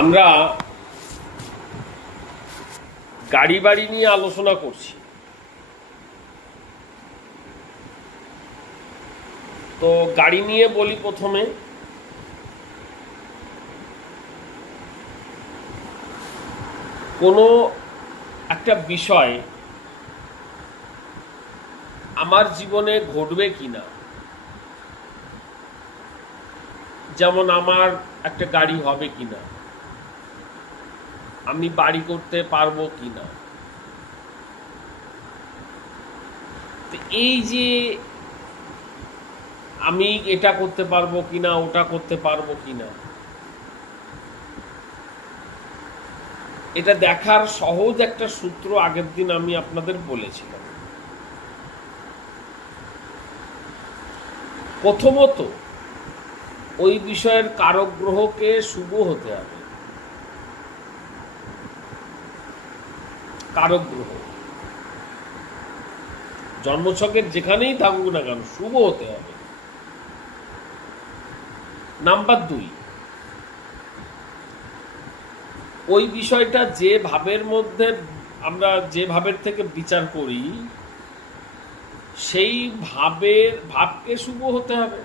আমরা গাড়ি বাড়ি নিয়ে আলোচনা করছি। তো গাড়ি নিয়ে বলি, প্রথমে কোনো একটা বিষয় আমার জীবনে ঘটবে কিনা, যেমন আমার একটা গাড়ি হবে কিনা, আমি বাড়ি করতে পারবো কিনা, এই যে আমি এটা করতে পারবো কিনা, ওটা করতে পারবো কিনা, এটা দেখার সহজ একটা সূত্র আগের দিন আমি আপনাদের বলেছিলাম। প্রথমত ওই বিষয়ের কারক গ্রহকে শুভ হতে হবে। কারক গ্রহ জন্মছকের যেখানেই থাকুক না কেন শুভ হতে হবে। নাম্বার 2, ওই বিষয়টা যে ভাবের মধ্যে আমরা যে ভাবের থেকে বিচার করি সেই ভাবকে শুভ হতে হবে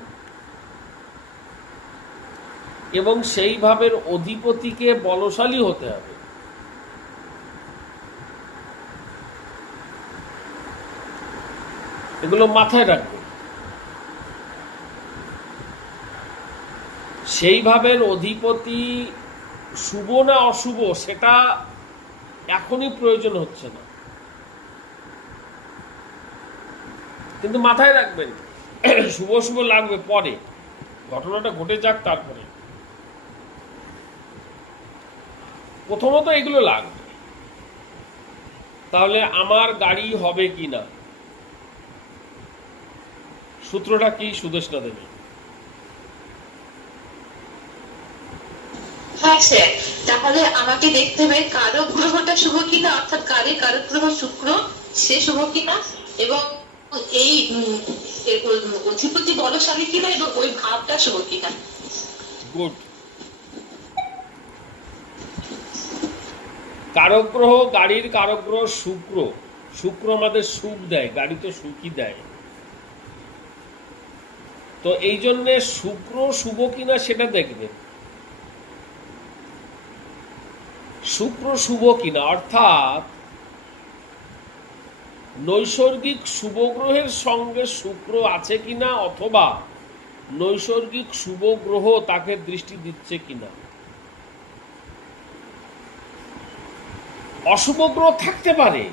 এবং সেই ভাবের অধিপতিকে বলশালী হতে হবে। এগুলো মাথায় রাখবে। সেই ভাবের অধিপতি শুভ না অশুভ সেটা এখনই প্রয়োজন হচ্ছে না, কিন্তু মাথায় রাখবেন শুভ শুভ লাগবে পরে, ঘটনাটা ঘটে যাক তারপরে। প্রথমত এগুলো লাগবে। তাহলে আমার গাড়ি হবে কিনা, সূত্রটা কি সুদেশনা দেবে? হ্যাঁ স্যার, তাহলে আমাকে দেখতে হবে কারক গ্রহটা শুভ কিনা, অর্থাৎ গাড়ির কারক গ্রহ শুক্র সে শুভ কিনা, এবং এই অধিপতি বলশালী কিনা, এবং ওই ভাবটা শুভ কিনা। গুড। কারক গ্রহ, গাড়ির কারক গ্রহ শুক্র। শুক্র আমাদের সুখ দেয়, গাড়ি তো সুখই দেয়। তো এই জন্যে শুক্র শুভ কিনা সেটা দেখবেন। শুক্র শুভ কিনা অর্থাৎ নৈসর্গিক শুভ গ্রহের সঙ্গে শুক্র আছে কিনা, অথবা নৈসর্গিক শুভ গ্রহ তাকে দৃষ্টি দিচ্ছে কিনা। অশুভ গ্রহ থাকতে পারে,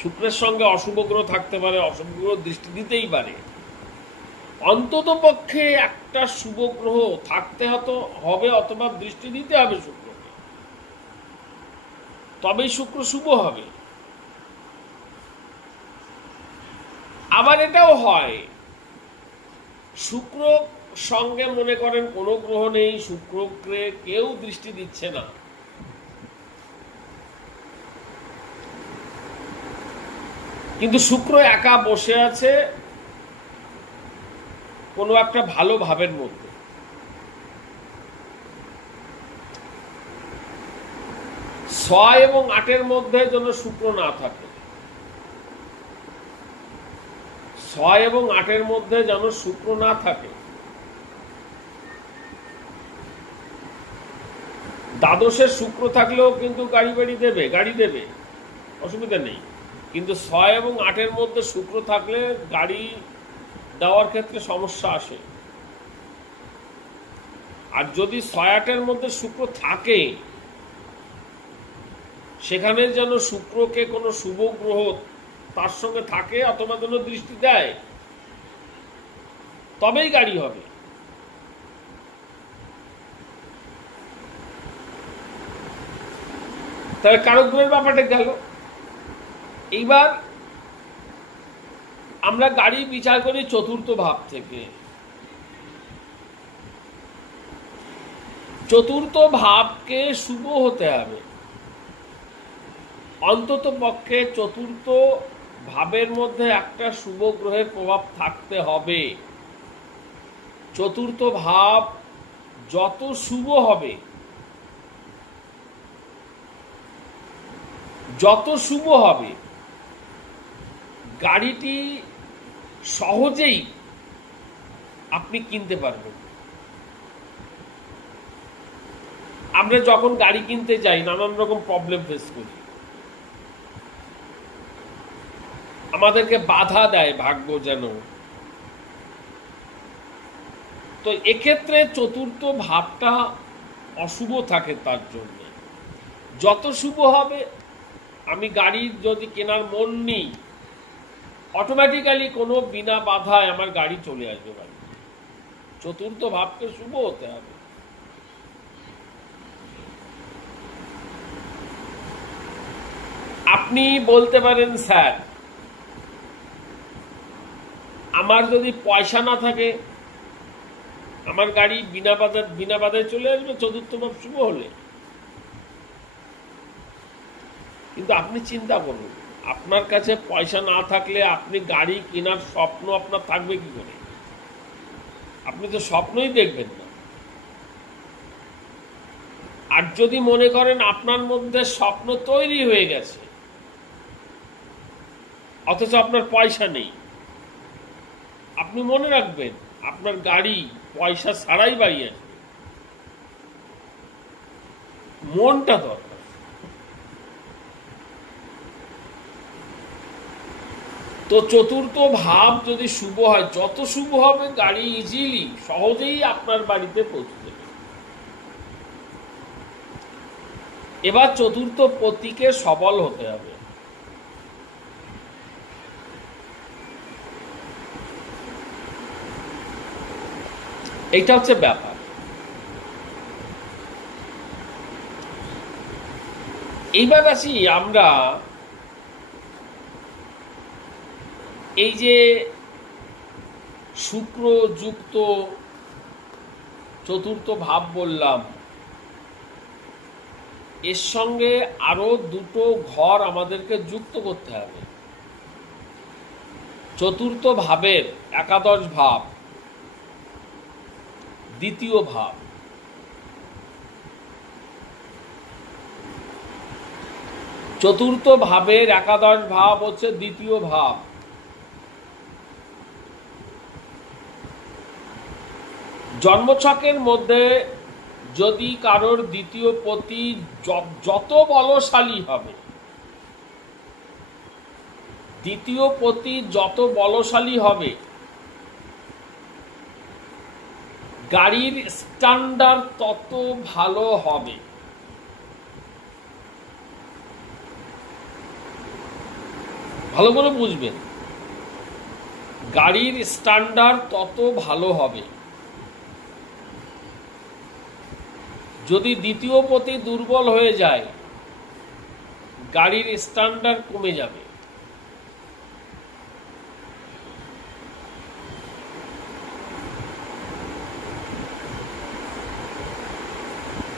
শুক্রের সঙ্গে অশুভ গ্রহ থাকতে পারে, অশুভ গ্রহ দৃষ্টি দিতেই পারে। অন্তত পক্ষে একটা শুভ গ্রহ থাকতে হবে অথবা দৃষ্টি দিতে হবে শুক্রকে, তবেই শুক্র শুভ হবে। আবার এটাও হয় শুক্র সঙ্গে মনে করেন কোনো গ্রহ নেই, শুক্রকে কেউ দৃষ্টি দিচ্ছে না, কিন্তু শুক্র একা বসে আছে কোনো একটা ভালো ভাবের মধ্যে। 6 এবং 8-এর মধ্যে যেন শুক্র না থাকে, 6 এবং 8-এর মধ্যে যেন শুক্র না থাকে। দ্বাদশের শুক্র থাকলেও কিন্তু গাড়ি দেবে, অসুবিধা নেই, কিন্তু 6 এবং 8-এর মধ্যে শুক্র থাকলে গাড়ি দেওয়ার ক্ষেত্রে সমস্যা আসে। আর যদি 6-8-এর মধ্যে শুক্র থাকে সেখানে যেন শুক্রকে কোনো শুভ গ্রহ তার সঙ্গে থাকে অথবা যেন দৃষ্টি দেয়, তবেই গাড়ি হবে। তাহলে কারক গ্রহের ব্যাপারটা গেল। এইবার আমরা গাড়ি বিচার করি চতুর্থ ভাব থেকে। চতুর্থ ভাবকে শুভ হতে হবে, অন্তত পক্ষে চতুর্থ ভাবের মধ্যে একটা শুভ গ্রহের প্রভাব থাকতে হবে। চতুর্থ ভাব যত শুভ হবে যত শুভ হবে গাড়িটি সহজেই আপনি কিনতে পারবেন। আমরা যখন গাড়ি কিনতে যাই নানান রকম প্রবলেম ফেস করি, আমাদেরকে বাধা দেয় ভাগ্য যেন। তো এক্ষেত্রে চতুর্থ ভাবটা অশুভ থাকে, তার জন্য যত শুভ হবে, আমি গাড়ির যদি কেনার মন নেই, অটোমেটিক্যালি কোনো বিনা বাধায় আমার গাড়ি চলে আসবে বাড়ি। চতুর্থ ভাবকে শুভ হতে হবে। আপনি বলতে পারেন, স্যার আমার যদি পয়সা না থাকে আমার গাড়ি বিনা বাধায় চলে আসবে চতুর্থ ভাব শুভ হলে। কিন্তু আপনি চিন্তা করুন, আপনার কাছে পয়সা না থাকলে আপনি গাড়ি কেনার স্বপ্ন আপনার থাকবে কি করে? আপনি তো স্বপ্নই দেখবেন না। আর যদি মনে করেন আপনার মধ্যে স্বপ্ন তৈরি হয়ে গেছে অথচ আপনার পয়সা নেই, আপনি মনে রাখবেন আপনার গাড়ি পয়সা ছাড়াই বাড়ি আসবে। মনটা দরকার। তো চতুর্থ ভাব যদি শুভ হয়, যত শুভ হবে গাড়ি ইজিলি সহজেই আপনার বাড়িতে পৌঁছে যাবে। এবার চতুর্থ পতিকে সবল হতে হবে। এইটা হচ্ছে ব্যাপার। এইবার আসি আমরা এই যে শুক্র যুক্ত চতুর্থ ভাব বললাম, এর সঙ্গে আরো দুটো ঘর আমাদেরকে যুক্ত করতে হবে। চতুর্থ ভাবের একাদশ ভাব, দ্বিতীয় ভাব। চতুর্থ ভাবের একাদশ ভাব হচ্ছে দ্বিতীয় ভাব। জন্মছকের মধ্যে যদি কারোর দ্বিতীয় পতি যত বলশালী হবে, দ্বিতীয় পতি যত বলশালী হবে, গাড়ির স্ট্যান্ডার্ড তত ভালো হবে। ভালো করে বুঝবেন, গাড়ির স্ট্যান্ডার্ড তত ভালো হবে। যদি দ্বিতীয় পতি দুর্বল হয়ে যায়, গাড়ির স্ট্যান্ডার্ড কমে যাবে।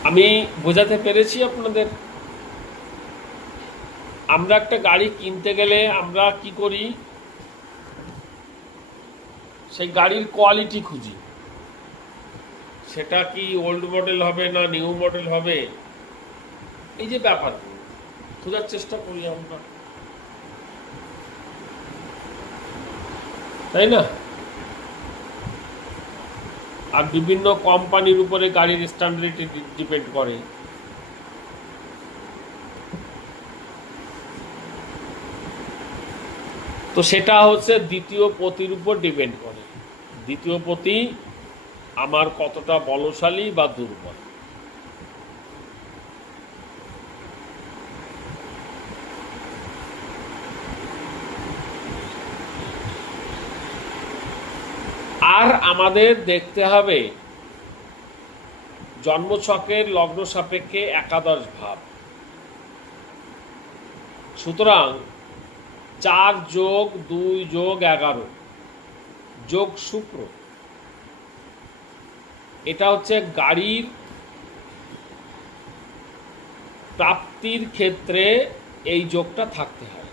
আমি বোঝাতে পেরেছি আপনাদের? আমরা একটা গাড়ি কিনতে গেলে আমরা কি করি? সেই গাড়ির কোয়ালিটি খুঁজি। সেটা কি ওল্ড মডেল হবে না নিউ মডেল হবে, এই যে ব্যাপার খোঁজার চেষ্টা করি আমরা, তাই না? আর বিভিন্ন কোম্পানির উপরে গাড়ির স্ট্যান্ডার্ড ডিপেন্ড করে। তো সেটা হচ্ছে দ্বিতীয় পতির উপর ডিপেন্ড করে। দ্বিতীয় পতি আমার কতটা বলশালী বা দুর্বল। আর আমাদের দেখতে হবে জন্মছকের লগ্ন সাপেক্ষে একাদশ ভাব। সুতরাং 4+2+11 যোগ শুক্র, এটা হচ্ছে গাড়ির প্রাপ্তির ক্ষেত্রে এই যোগটা থাকতে হয়।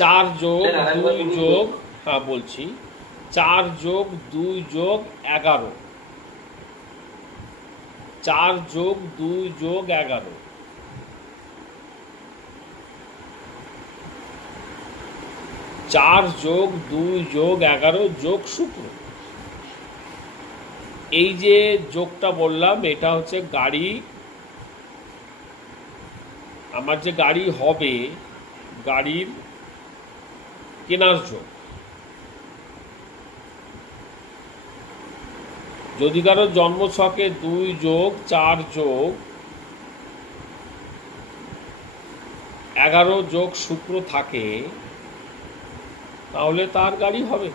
4+2+, হ্যাঁ বলছি, 4+2+11, 4+2+11 4+2+11 শুক্র, এই যে যোগটা বললাম এটা হচ্ছে গাড়ি, আমার যে গাড়ি হবে গাড়ির কেনার যোগ। যদি কারো জন্মছকে 2+4+11 শুক্র থাকে তাহলে তার গাড়ি হবে।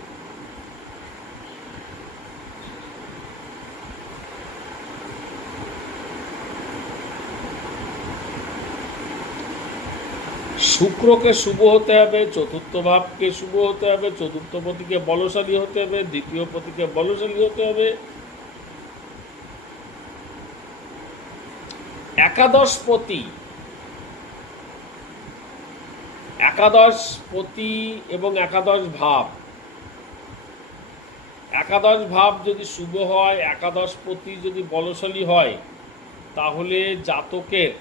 শুক্রকে শুভ হতে হবে, চতুর্থ ভাবকে শুভ হতে হবে, চতুর্থ পতিকে বলশালী হতে হবে, দ্বিতীয় পতিকে বলশালী হতে হবে, একাদশ পতি এবং একাদশ ভাব যদি শুভ হয়, একাদশ পতি যদি বলশালী হয়, তাহলে জাতকের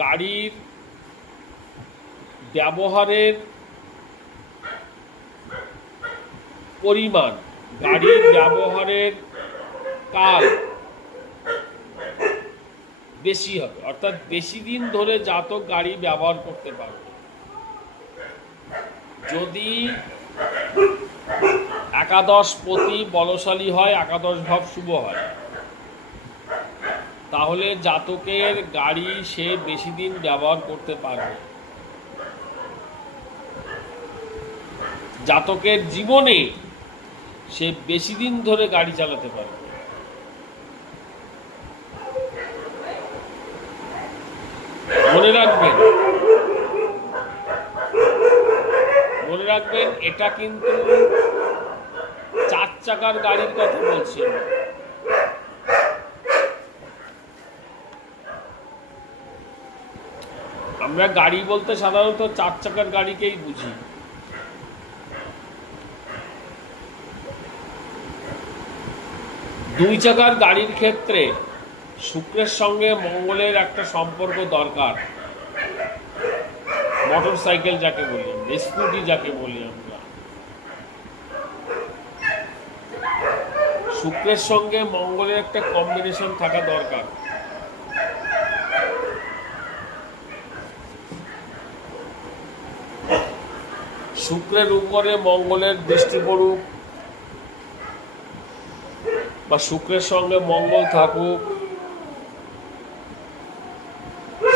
গাড়ির ব্যবহারের পরিমাণ, গাড়ির ব্যবহারের কাল বেশি হবে, অর্থাৎ বেশি দিন ধরে জাতক গাড়ি ব্যবহার করতে পারবে। যদি একাদশ পতি বলশালী হয়, একাদশ ভাব শুভ হয়, তাহলে জাতকের গাড়ি সে বেশি দিন ব্যবহার করতে পারবে। জাতকের জীবনে সে বেশি দিন ধরে গাড়ি চালাতে পারবে। মনে রাখবেন এটা কিন্তু 4 চাকার গাড়ির কথা বলছি। আমরা গাড়ি বলতে সাধারণত 4 চাকার গাড়িকেই বুঝি। দুই চাকার গাড়ির ক্ষেত্রে শুক্রের সঙ্গে মঙ্গলের একটা সম্পর্ক দরকার। মোটর সাইকেল যাকে বলি, স্কুটি যাকে বলি আমরা, শুক্রের সঙ্গে মঙ্গলের একটা কম্বিনেশন থাকা দরকার। শুক্রের উপরে মঙ্গলের দৃষ্টি পড়ুক বা শুক্রের সঙ্গে মঙ্গল থাকুক,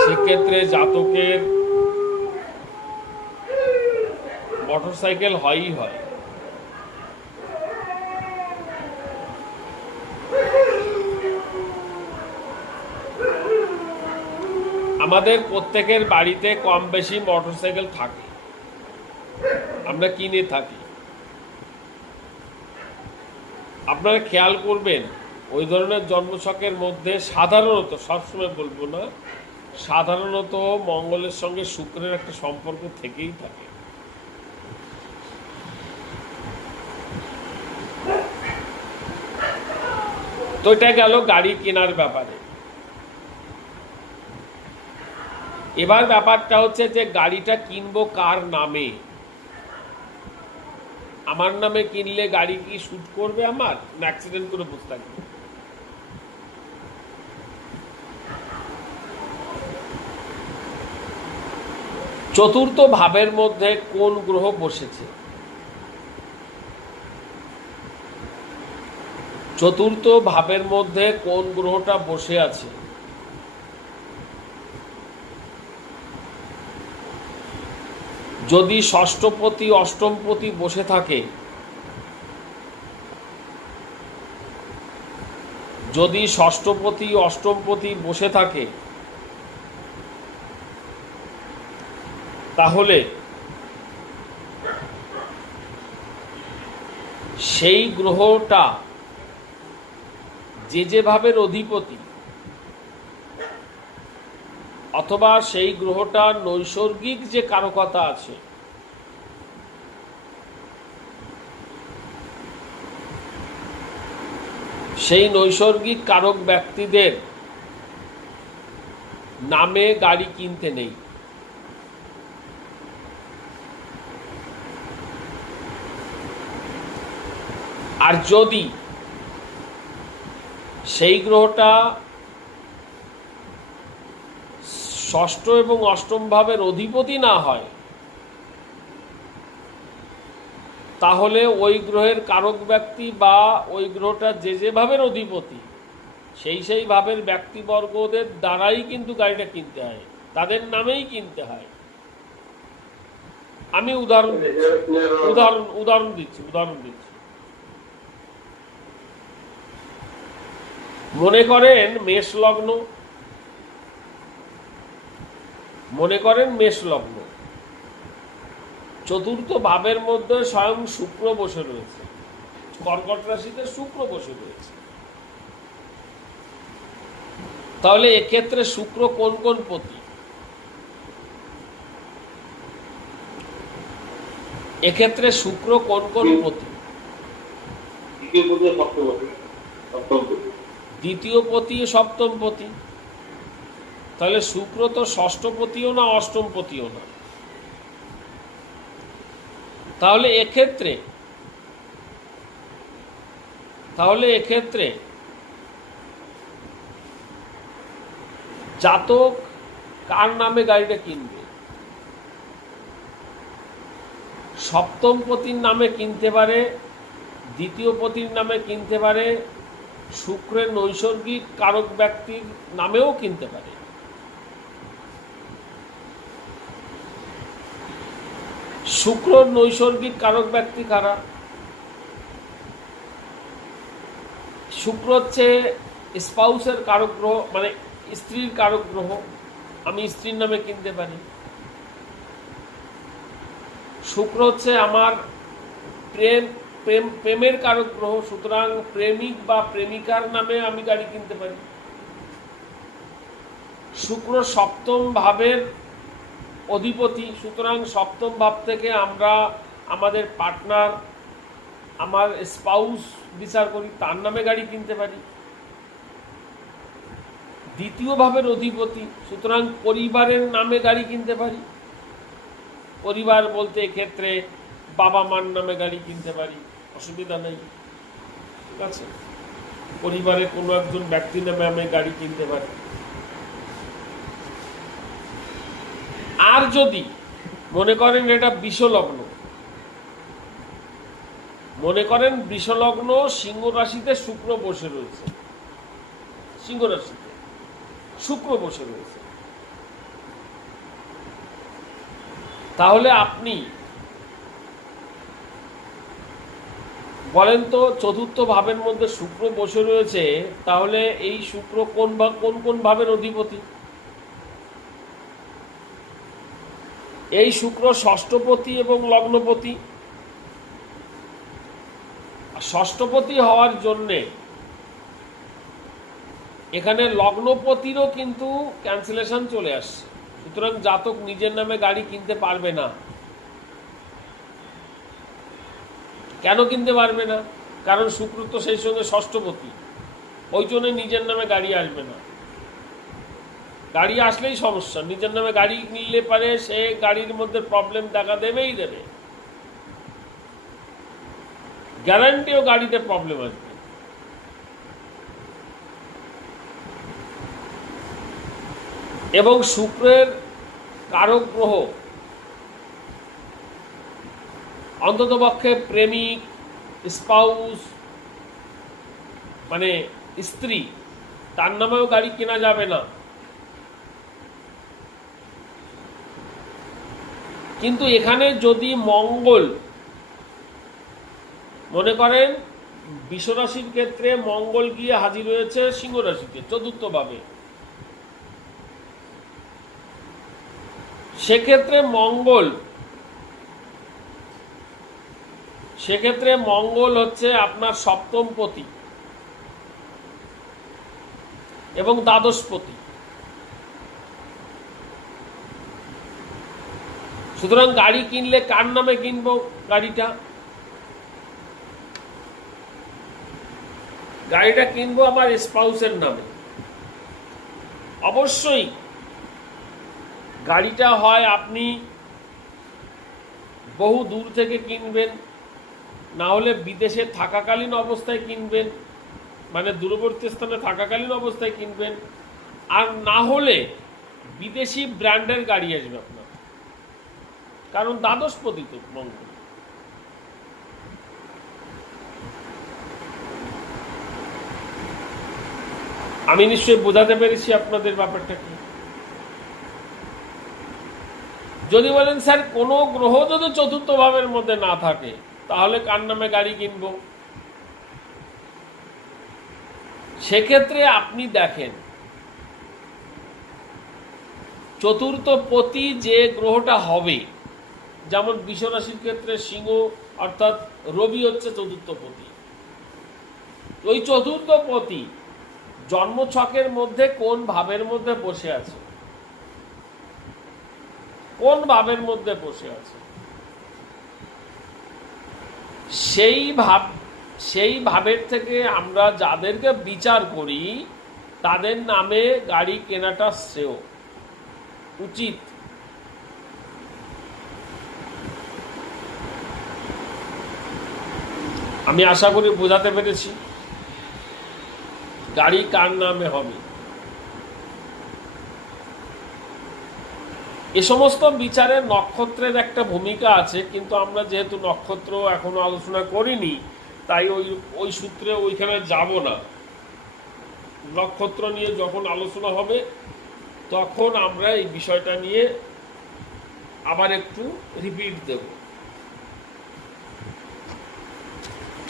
সেক্ষেত্রে জাতকের মোটরসাইকেল হয়ই হয়। আমাদের প্রত্যেকের বাড়িতে কম বেশি মোটরসাইকেল থাকে, আমরা কিনে থাকি। আপনারা খেয়াল করবেন ওই ধরনের জন্মছকের মধ্যে সাধারণত, সবসময় বলবো না, সাধারণত মঙ্গলের সঙ্গে শুক্রের একটা সম্পর্ক থেকেই থাকে। তো এটা গেল গাড়ি কেনার ব্যাপারে। এবার ব্যাপারটা হচ্ছে যে গাড়িটা কিনবো কার নামে। আমার নামে কিনলে গাড়ি কি শুট করবে আমার, না অ্যাক্সিডেন্ট করে বসে থাকবে? চতুর্থ ভাবের মধ্যে কোন গ্রহ বসেছে? চতুর্থ ভাবের মধ্যে কোন গ্রহটা বসে আছে? যদি ষষ্ঠপতি অষ্টমপতি বসে থাকে, যদি ষষ্ঠপতি অষ্টমপতি বসে থাকে, তাহলে সেই গ্রহটা যে ভাবের অধিপতি, অথবা সেই গ্রহটার নৈসর্গিক যে কারকতা আছে, সেই নৈসর্গিক কারক ব্যক্তিদের নামে গাড়ি কিনতে নেই। আর যদি সেই গ্রহটা ষষ্ঠ এবং অষ্টম ভাবের অধিপতি না হয়, তাহলে ওই গ্রহের কারক ব্যক্তি বা ওই গ্রহটা যে ভাবের অধিপতি সেই ভাবের ব্যক্তিবর্গদের দ্বারাই কিন্তু গাড়িটা কিনতে হয়, তাদের নামেই কিনতে হয়। আমি উদাহরণ দিচ্ছি। মনে করেন মেষ লগ্ন, চতুর্থ ভাবের মধ্যে স্বয়ং শুক্র বসে রয়েছে, কর্কট রাশিতে শুক্র বসে রয়েছে। তাহলে এক্ষেত্রে শুক্র কোন কোন পতি? দ্বিতীয় পতি, সপ্তম পতি। তাহলে শুক্র তো ষষ্ঠপতিও না, অষ্টম পতিও না। তাহলে এক্ষেত্রে জাতক কার নামে গাড়িটা কিনবে? সপ্তম পতির নামে কিনতে পারে, দ্বিতীয় পতির নামে কিনতে পারে, শুক্রের নৈসর্গিক কারক ব্যক্তির নামেও কিনতে পারে। শুক্রর নৈসর্গিক কারক ব্যক্তি কারা? শুক্র হচ্ছে স্পাউসের কারক গ্রহ, মানে স্ত্রীর কারক গ্রহ। আমি স্ত্রীর নামে কিনতে পারি। শুক্র হচ্ছে আমার প্রেমের কারক গ্রহ, সুতরাং প্রেমিক বা প্রেমিকার নামে আমি গাড়ি কিনতে পারি। শুক্র সপ্তম ভাবের অধিপতি, সুতরাং সপ্তম ভাব থেকে আমরা আমাদের পার্টনার, আমার স্পাউস বিচার করি, তার নামে গাড়ি কিনতে পারি। দ্বিতীয় ভাবের অধিপতি, সুতরাং পরিবারের নামে গাড়ি কিনতে পারি। পরিবার বলতে এক্ষেত্রে বাবা মার নামে গাড়ি কিনতে পারি, অসুবিধা নেই, ঠিক আছে। পরিবারের কোনো একজন ব্যক্তির নামে আমি গাড়ি কিনতে পারি। আর যদি মনে করেন এটা বিষলগ্ন, সিংহ রাশিতে শুক্র বসে রয়েছে, তাহলে আপনি বলেন তো, চতুর্থ ভাবের মধ্যে শুক্র বসে রয়েছে, তাহলে এই শুক্র কোন কোন ভাবের অধিপতি? এই শুক্র ষষ্ঠপতি এবং লগ্নপতি। ষষ্ঠপতি হওয়ার জন্যে এখানে লগ্নপতিরও কিন্তু ক্যান্সেলেশন চলে আসছে, সুতরাং জাতক নিজের নামে গাড়ি কিনতে পারবে না। কেন কিনতে পারবে না? কারণ শুক্র তো সেই সঙ্গে ষষ্ঠপতি, ওই জন্য নিজের নামে গাড়ি আসবে না। গাড়ি আসলেই সমস্যা। নিজের নামে গাড়ি নিলে পারে সে গাড়ির মধ্যে প্রবলেম দেখা দেবেই দেবে, গ্যারান্টিও গাড়িতে প্রবলেম আসবে। এবং শুক্রের কারক গ্রহ অন্ততপক্ষে প্রেমিক, স্পাউস মানে স্ত্রী, তার নামেও গাড়ি কেনা যাবে না। কিন্তু এখানে যদি মঙ্গল, মনে করেন বিশ্বরাশির ক্ষেত্রে মঙ্গল গিয়ে হাজির হয়েছে সিংহ রাশিতে চতুর্থ ভাবে, সেক্ষেত্রে মঙ্গল হচ্ছে আপনার সপ্তম পতি এবং দ্বাদশপতি। সুতরাং গাড়ি কিনলে কার নামে কিনবো? গাড়িটা কিনবো আমার স্পাউসের নামে। অবশ্যই গাড়িটা হয় আপনি বহু দূর থেকে কিনবেন, না হলে বিদেশে থাকাকালীন অবস্থায় কিনবেন, মানে দূরবর্তী স্থানে থাকাকালীন অবস্থায় কিনবেন, আর না হলে বিদেশি ব্র্যান্ডের গাড়ি আসবে আপনার, কারণ দ্বাদশপতি তো মঙ্গল। আমি নিশ্চয়ই বোঝাতে পেরেছি আপনাদের ব্যাপারটা কি। যদি বলেন স্যার কোনো গ্রহ যদি চতুর্থ ভাবের মধ্যে না থাকে তাহলে কার নামে গাড়ি কিনব, সেক্ষেত্রে আপনি দেখেন চতুর্থ পতি যে গ্রহটা হবে, যেমন বিশ্বরাশির ক্ষেত্রে সিংহ অর্থাৎ রবি হচ্ছে চতুর্থ পতি। ওই চতুর্থ পতি জন্মছকের মধ্যে কোন ভাবের মধ্যে বসে আছে, কোন ভাবের মধ্যে বসে আছে, সেই ভাবের থেকে আমরা যাদেরকে বিচার করি তাদের নামে গাড়ি কেনাটা শ্রেয়, উচিত। আমি আশা করি বোঝাতে পেরেছি গাড়ি কার নামে হবে। এ সমস্ত বিচারে নক্ষত্রের একটা ভূমিকা আছে, কিন্তু আমরা যেহেতু নক্ষত্র এখনো আলোচনা করিনি তাই ওই সূত্রে ওইখানে যাব না। নক্ষত্র নিয়ে যখন আলোচনা হবে তখন আমরা এই বিষয়টা নিয়ে আবার একটু রিপিট দেব,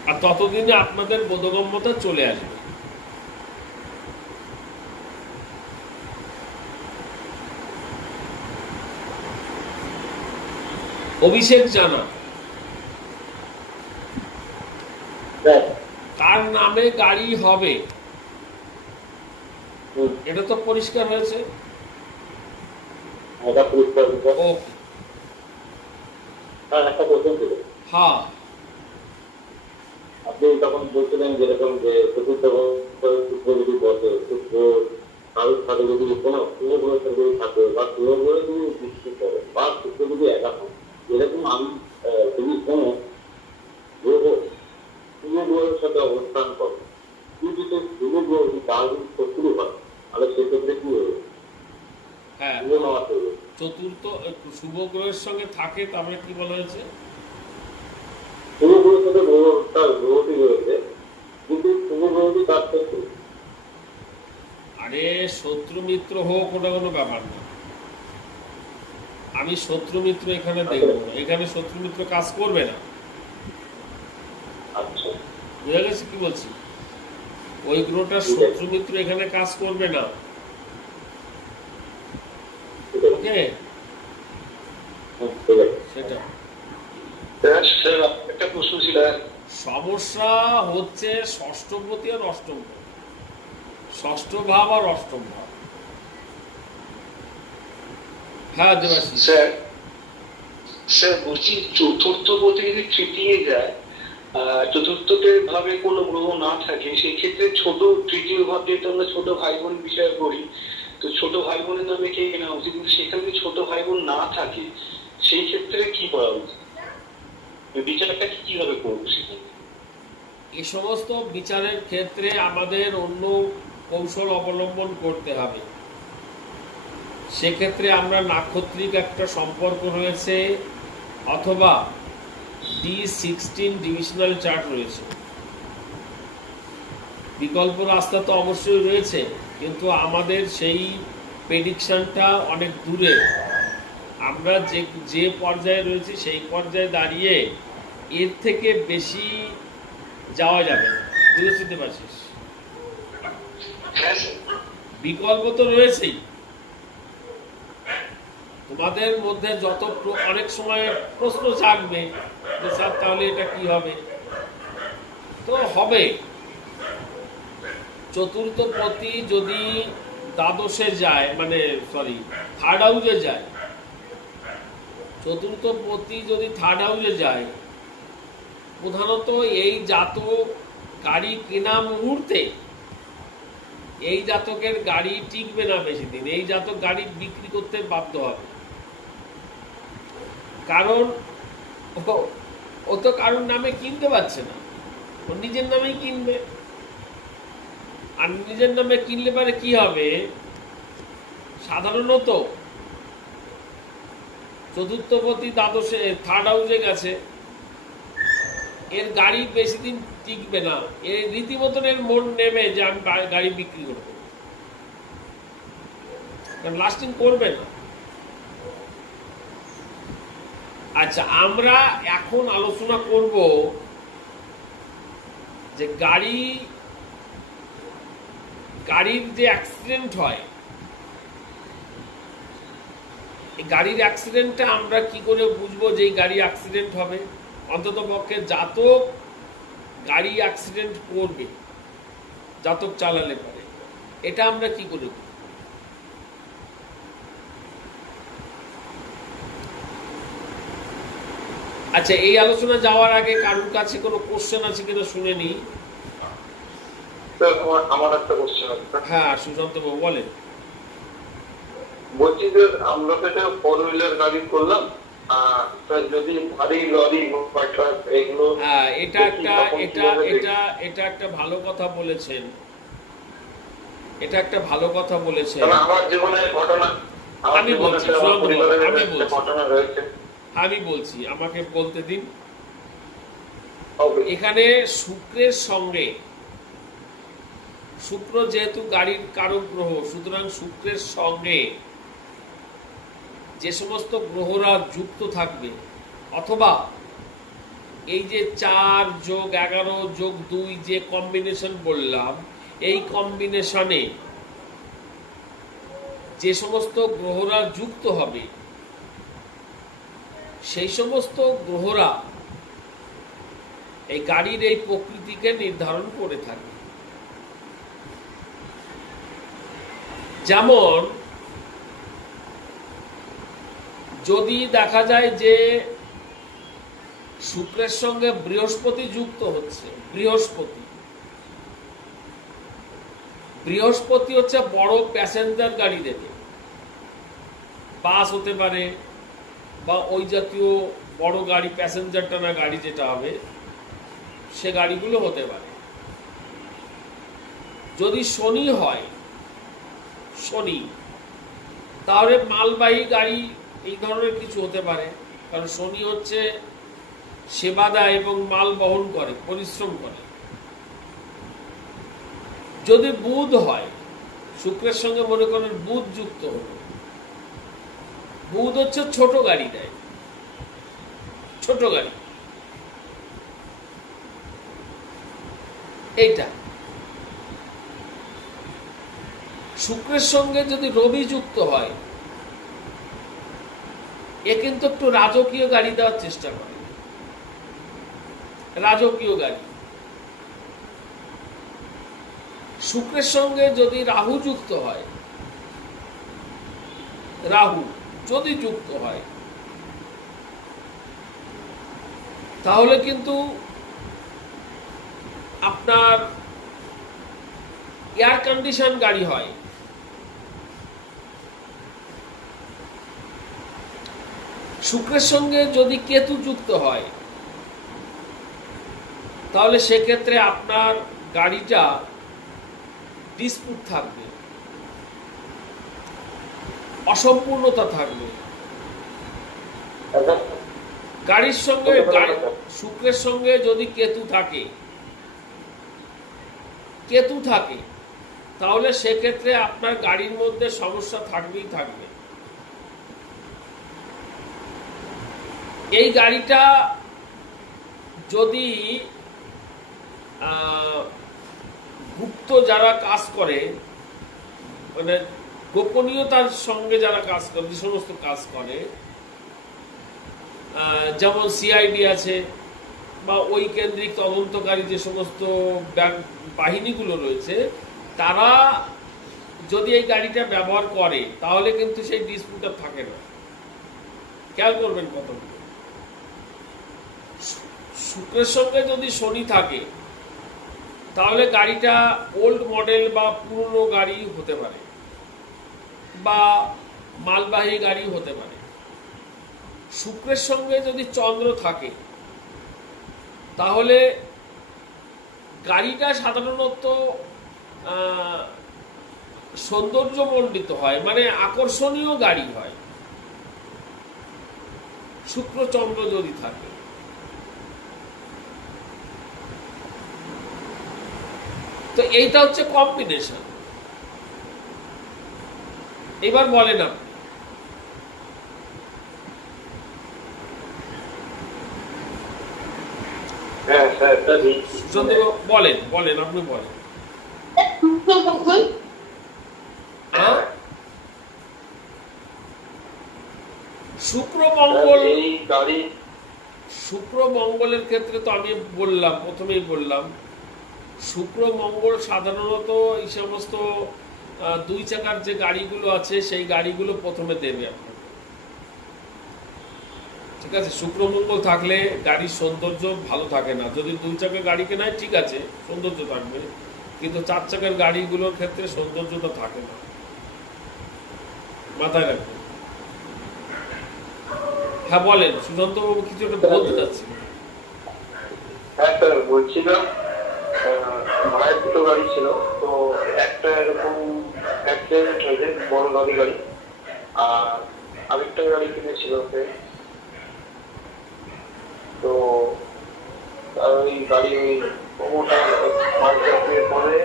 আর ততদিনে আপনাদের বোধগম্যতা চলে আসবে। অভিষেক জানা কার নামে গাড়ি হবে এটা তো পরিষ্কার হয়েছে। হ্যাঁ, আপনি তখন বলছিলেন যেরকম যে চতুর্থ সূত্র যদি বসে, সূত্র কারোর সাথে যদি কোনো পুরোগ্রহের সাথে যদি থাকে বা পুরোগ্রহে যদি দৃষ্টি করে বা সূত্র যদি একা হয়, এরকম আমি যদি কোনো গ্রহ পুরোগ্রহের সাথে অবস্থান করে কিন্তু সেই পুরোগ্রহ যদি তার যদি শত্রু হয় তাহলে সেক্ষেত্রে কি হবে? হ্যাঁ, চতুর্থ শুভ গ্রহের সঙ্গে থাকে, তারপরে কি বলা হয়েছে? পুরোগ্রহের সাথে তার গ্রহটি রয়েছে কিন্তু পুরোগ্রহটি তার শত্রু। আরে শত্রু মিত্র হোক ওটা কোনো ব্যাপার না, আমি শত্রু মিত্র এখানে দেখবো না, এখানে শত্রু মিত্র কাজ করবে না। বুঝা গেছে কি বলছি? ওই গ্রহটা শত্রু মিত্র এখানে কাজ করবে না। ওকে, সেটা একটা প্রশ্ন ছিল। সমস্যা হচ্ছে ষষ্ঠপতি আর অষ্টম ভাব, ষষ্ঠ ভাব আর অষ্টম ভাব। হ্যাঁ দেবাশিস স্যার বলছি চতুর্থ পতি যদি তৃতীয় যায়, চতুর্থের ভাবে কোনো গ্রহ না থাকে, সেই ক্ষেত্রে ছোট তৃতীয় ভাব যেহেতু আমরা ছোট ভাই বোন বিষয়ে পড়ি, তো ছোট ভাই বোনের নামে কে কেনা উচিত, কিন্তু সেখানে যদি ছোট ভাই বোন না থাকে সেই ক্ষেত্রে কি করা উচিত, বিচারটা কিভাবে করবো সেখানে? এই সমস্ত বিচারের ক্ষেত্রে আমাদের অন্য কৌশল অবলম্বন করতে হবে। সেক্ষেত্রে আমরা নাক্ষত্রিক একটা সম্পর্ক রয়েছে অথবা D16 ডিভিশনাল চার্ট রয়েছে, বিকল্প রাস্তা তো অবশ্যই রয়েছে, কিন্তু আমাদের সেই প্রেডিকশনটা অনেক দূরে। আমরা যে পর্যায়ে রয়েছি সেই পর্যায়ে দাঁড়িয়ে এর থেকে বেশি যাওয়া যাবে না। বুঝতে পারছিস? বিকল্প তো রয়েছেই, তোমাদের মধ্যে যত অনেক সময় প্রশ্ন জাগবে যে স্যার তাহলে এটা কি হবে, তো হবে। চতুর্থ পতি যদি দ্বাদশে যায়, মানে সরি থার্ড হাউসে যায়, চতুর্থ পতি যদি থার্ড হাউসে যায়, প্রধানত এই জাতক গাড়ি কেনা মুহূর্তে এই জাতকের গাড়ি টিকবে না বেশি দিন, এই জাতক গাড়ি বিক্রি করতে বাধ্য হবে। কারণ ও তো কারোর নামে কিনতে পারছে না, ও নিজের নামেই কিনবে। আর নিজের নামে কিনলে পারে কি হবে, সাধারণত চতুর্থপতি দ্বাদশে থার্ড হাউসে গেছে, এর গাড়ি বেশি দিন টিকবে না, এর রীতিমতন এর মন নেবে যে আমি গাড়ি বিক্রি করব, লাস্টিং করবে না। আচ্ছা, আমরা এখন আলোচনা করব যে গাড়ির যে অ্যাক্সিডেন্ট হয়, এই গাড়ির অ্যাক্সিডেন্টটা আমরা কি করে বুঝবো যে এই গাড়ি অ্যাক্সিডেন্ট হবে? অন্তত পক্ষে জাতক গাড়ি অ্যাক্সিডেন্ট করবে, জাতক চালালে পারে, এটা আমরা কি করে বুঝবো? আচ্ছা, এই আলোচনা যাওয়ার আগে কারোর কাছে কোনো কোশ্চেন আছে কিনা শুনে নি। আমার একটা কোশ্চেন আছে। হ্যাঁ, সুশান্ত বাবু বলেন। বলছি যে আমরা তো এটা 4 হুইলার গাড়ি করলাম, যদি ভারী লরি বা ট্রাক এগুলো, হ্যাঁ, এটা একটা ভালো কথা বলেছেন, এটা একটা ভালো কথা বলেছেন। আমার জীবনের ঘটনা, আমি বলছি, ঘটনা রয়েছে, আমি বলছি, আমাকে বলতে দিন। হবে। এখানে শুক্রের সঙ্গে, শুক্র যেহেতু গাড়ির কারক গ্রহ, সুতরাং শুক্রের সঙ্গে যে সমস্ত গ্রহরা যুক্ত থাকবে, অথবা এই যে 4 যোগ 11 যোগ 2 যে কম্বিনেশন বললাম, এই কম্বিনেশনে যে সমস্ত গ্রহরা যুক্ত হবে, সেই সমস্ত গ্রহরা এই গাড়ির এই প্রকৃতিকে নির্ধারণ করে থাকে। যেমন যদি দেখা যায় যে শুক্রের সঙ্গে বৃহস্পতি যুক্ত হচ্ছে, বৃহস্পতি হচ্ছে বড় প্যাসেঞ্জার গাড়ি দেবে, বাস হতে পারে বা ওই জাতীয় বড় গাড়ি, প্যাসেঞ্জার টানা গাড়ি যেটা হবে, সে গাড়িগুলো হতে পারে। যদি শনি হয়, শনি, তাহলে মালবাহী গাড়ি এই ধরনের কিছু হতে পারে, কারণ শনি হচ্ছে সেবা দেয় এবং মাল বহন করে, পরিশ্রম করে। যদি বুধ হয়, শুক্রের সঙ্গে মনে করেন বুধ যুক্ত হলো, বুধ হচ্ছে ছোট গাড়ি দেয়, ছোট গাড়ি, এইটা। শুক্রের সঙ্গে যদি রবি যুক্ত হয়, এ কিন্তু একটু রাজকীয় গাড়ি দেওয়ার চেষ্টা করে, রাজকীয় গাড়ি। শুক্রের সঙ্গে যদি রাহু যুক্ত হয়, রাহু যদি যুক্ত হয়, তাহলে কিন্তু আপনার এয়ার কন্ডিশন গাড়ি হয়। শুক্রের সঙ্গে যদি কেতু যুক্ত হয়, তাহলে সেক্ষেত্রে আপনার গাড়িটা ডিসপুট থাকবে, অসম্পূর্ণতা থাকবে। গাড়ির সঙ্গে শুক্রের সঙ্গে যদি কেতু থাকে, তাহলে সেক্ষেত্রে আপনার গাড়ির মধ্যে সমস্যা থাকবেই থাকবে। এই গাড়িটা যদি গুপ্ত যারা কাজ করে, মানে গোপনীয়তার সঙ্গে যারা কাজ করে, যে সমস্ত কাজ করে, যেমন সিআইডি আছে বা ওই কেন্দ্রিক তদন্তকারী যে সমস্ত বাহিনীগুলো রয়েছে, তারা যদি এই গাড়িটা ব্যবহার করে, তাহলে কিন্তু সেই ডিসপুটটা থাকে না। খেয়াল করবেন কতগুলো। শুক্রের সঙ্গে যদি শনি থাকে, তাহলে গাড়িটা ওল্ড মডেল বা পুরনো গাড়ি হতে পারে, বা মালবাহী গাড়ি হতে পারে। শুক্রের সঙ্গে যদি চন্দ্র থাকে, তাহলে গাড়িটা সাধারণত সৌন্দর্যমণ্ডিত হয়, মানে আকর্ষণীয় গাড়ি হয় শুক্র চন্দ্র যদি থাকে। তো এইটা হচ্ছে কম্বিনেশন। এবার বলেন আপনি। হ্যাঁ স্যার, সুশান্তবাবু বলেন, আপনি বলেন। শুক্র মঙ্গল হ্যাঁ? শুক্র মঙ্গল, এই গাড়ি শুক্র মঙ্গলের ক্ষেত্রে তো আমি বললাম, প্রথমেই বললাম, শুক্র মঙ্গল সাধারণত এই সমস্ত দুই চাকার যে গাড়িগুলো আছে সেই গাড়িগুলো প্রথমে দেবে আপনাকে। ঠিক আছে, শুক্র মঙ্গল থাকলে গাড়ির সৌন্দর্য ভালো থাকে না। যদি দুই চাকার গাড়ি কেনায় ঠিক আছে, সৌন্দর্য থাকবে, কিন্তু চার চাকার গাড়িগুলোর ক্ষেত্রে সৌন্দর্যটা থাকে না, মাথায় রাখবেন। হ্যাঁ বলেন সুশান্তবাবু, কিছু একটা বলতে চাচ্ছি। হ্যাঁ স্যার, বলছিলাম মায়ের দুটো গাড়ি ছিল, তো একটা এরকম অ্যাক্সিডেন্ট হয়েছে, বড় গাড়ি, আর আরেকটা গাড়ি কিনেছিল ওকে। তো ওই গাড়ি ওটা মার্কেটের পরে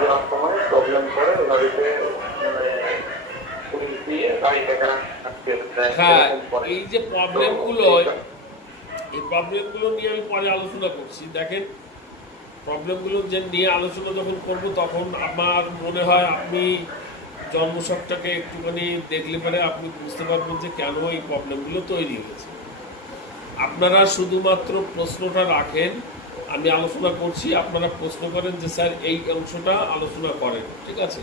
যাওয়ার সময় প্রবলেম করে গাড়িতে, মানে পুলিশ দিয়ে গাড়িটাকে আটকে দেয়। হ্যাঁ, এরকম করে। এই যে প্রবলেমগুলো, তো এই প্রবলেমগুলো নিয়ে আমি পরে আলোচনা করছি। দেখেন, প্রবলেমগুলো যে নিয়ে আলোচনা যখন করব তখন আমার মনে হয় আপনি জন্মছকটাকে একটুখানি দেখলে পরে আপনি বুঝতে পারবেন যে কেন এই প্রবলেমগুলো তৈরি হয়েছে। আপনারা শুধুমাত্র প্রশ্নটা রাখেন, আমি আলোচনা করছি, আপনারা প্রশ্ন করেন যে স্যার এই অংশটা আলোচনা করেন, ঠিক আছে?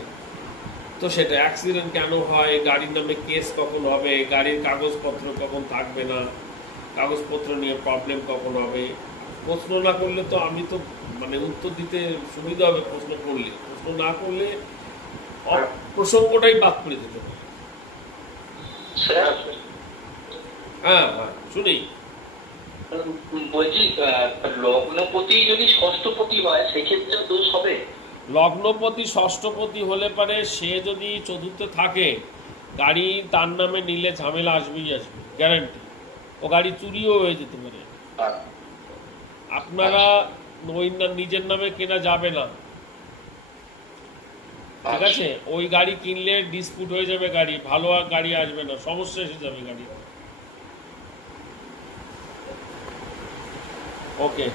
তো সেটা অ্যাক্সিডেন্ট কেন হয়, গাড়ির নামে কেস কখন হবে, গাড়ির কাগজপত্র কখন থাকবে না, কাগজপত্র নিয়ে প্রবলেম কখন হবে। প্রশ্ন না করলে তো আমি তো মানে উত্তর দিতে সুবিধা হবে, প্রশ্ন করলে। প্রশ্ন না করলে প্রসঙ্গটাই বাদ করে দিতে পারে। স্যার, হ্যাঁ হ্যাঁ, শুনি। বলছি লগ্নপতি যদি ষষ্ঠপতি হয় সেক্ষেত্রে দোষ হবে? লগ্নপতি ষষ্ঠপতি হলে পারে সে যদি চতুর্থে থাকে, গাড়ি তার নামে নিলে ঝামেলা আসবেই আসবে, গ্যারান্টি। ও গাড়ি চুরিও হয়ে যেতে পারে। আপনারা ওই নিজের নামে কেনা যাবে না, ঠিক আছে? ওই গাড়ি কিনলে ডিসপুট হয়ে যাবে, গাড়ি ভালো আর গাড়ি আসবে না, সমস্যা এসে যাবে গাড়ি। ওকে,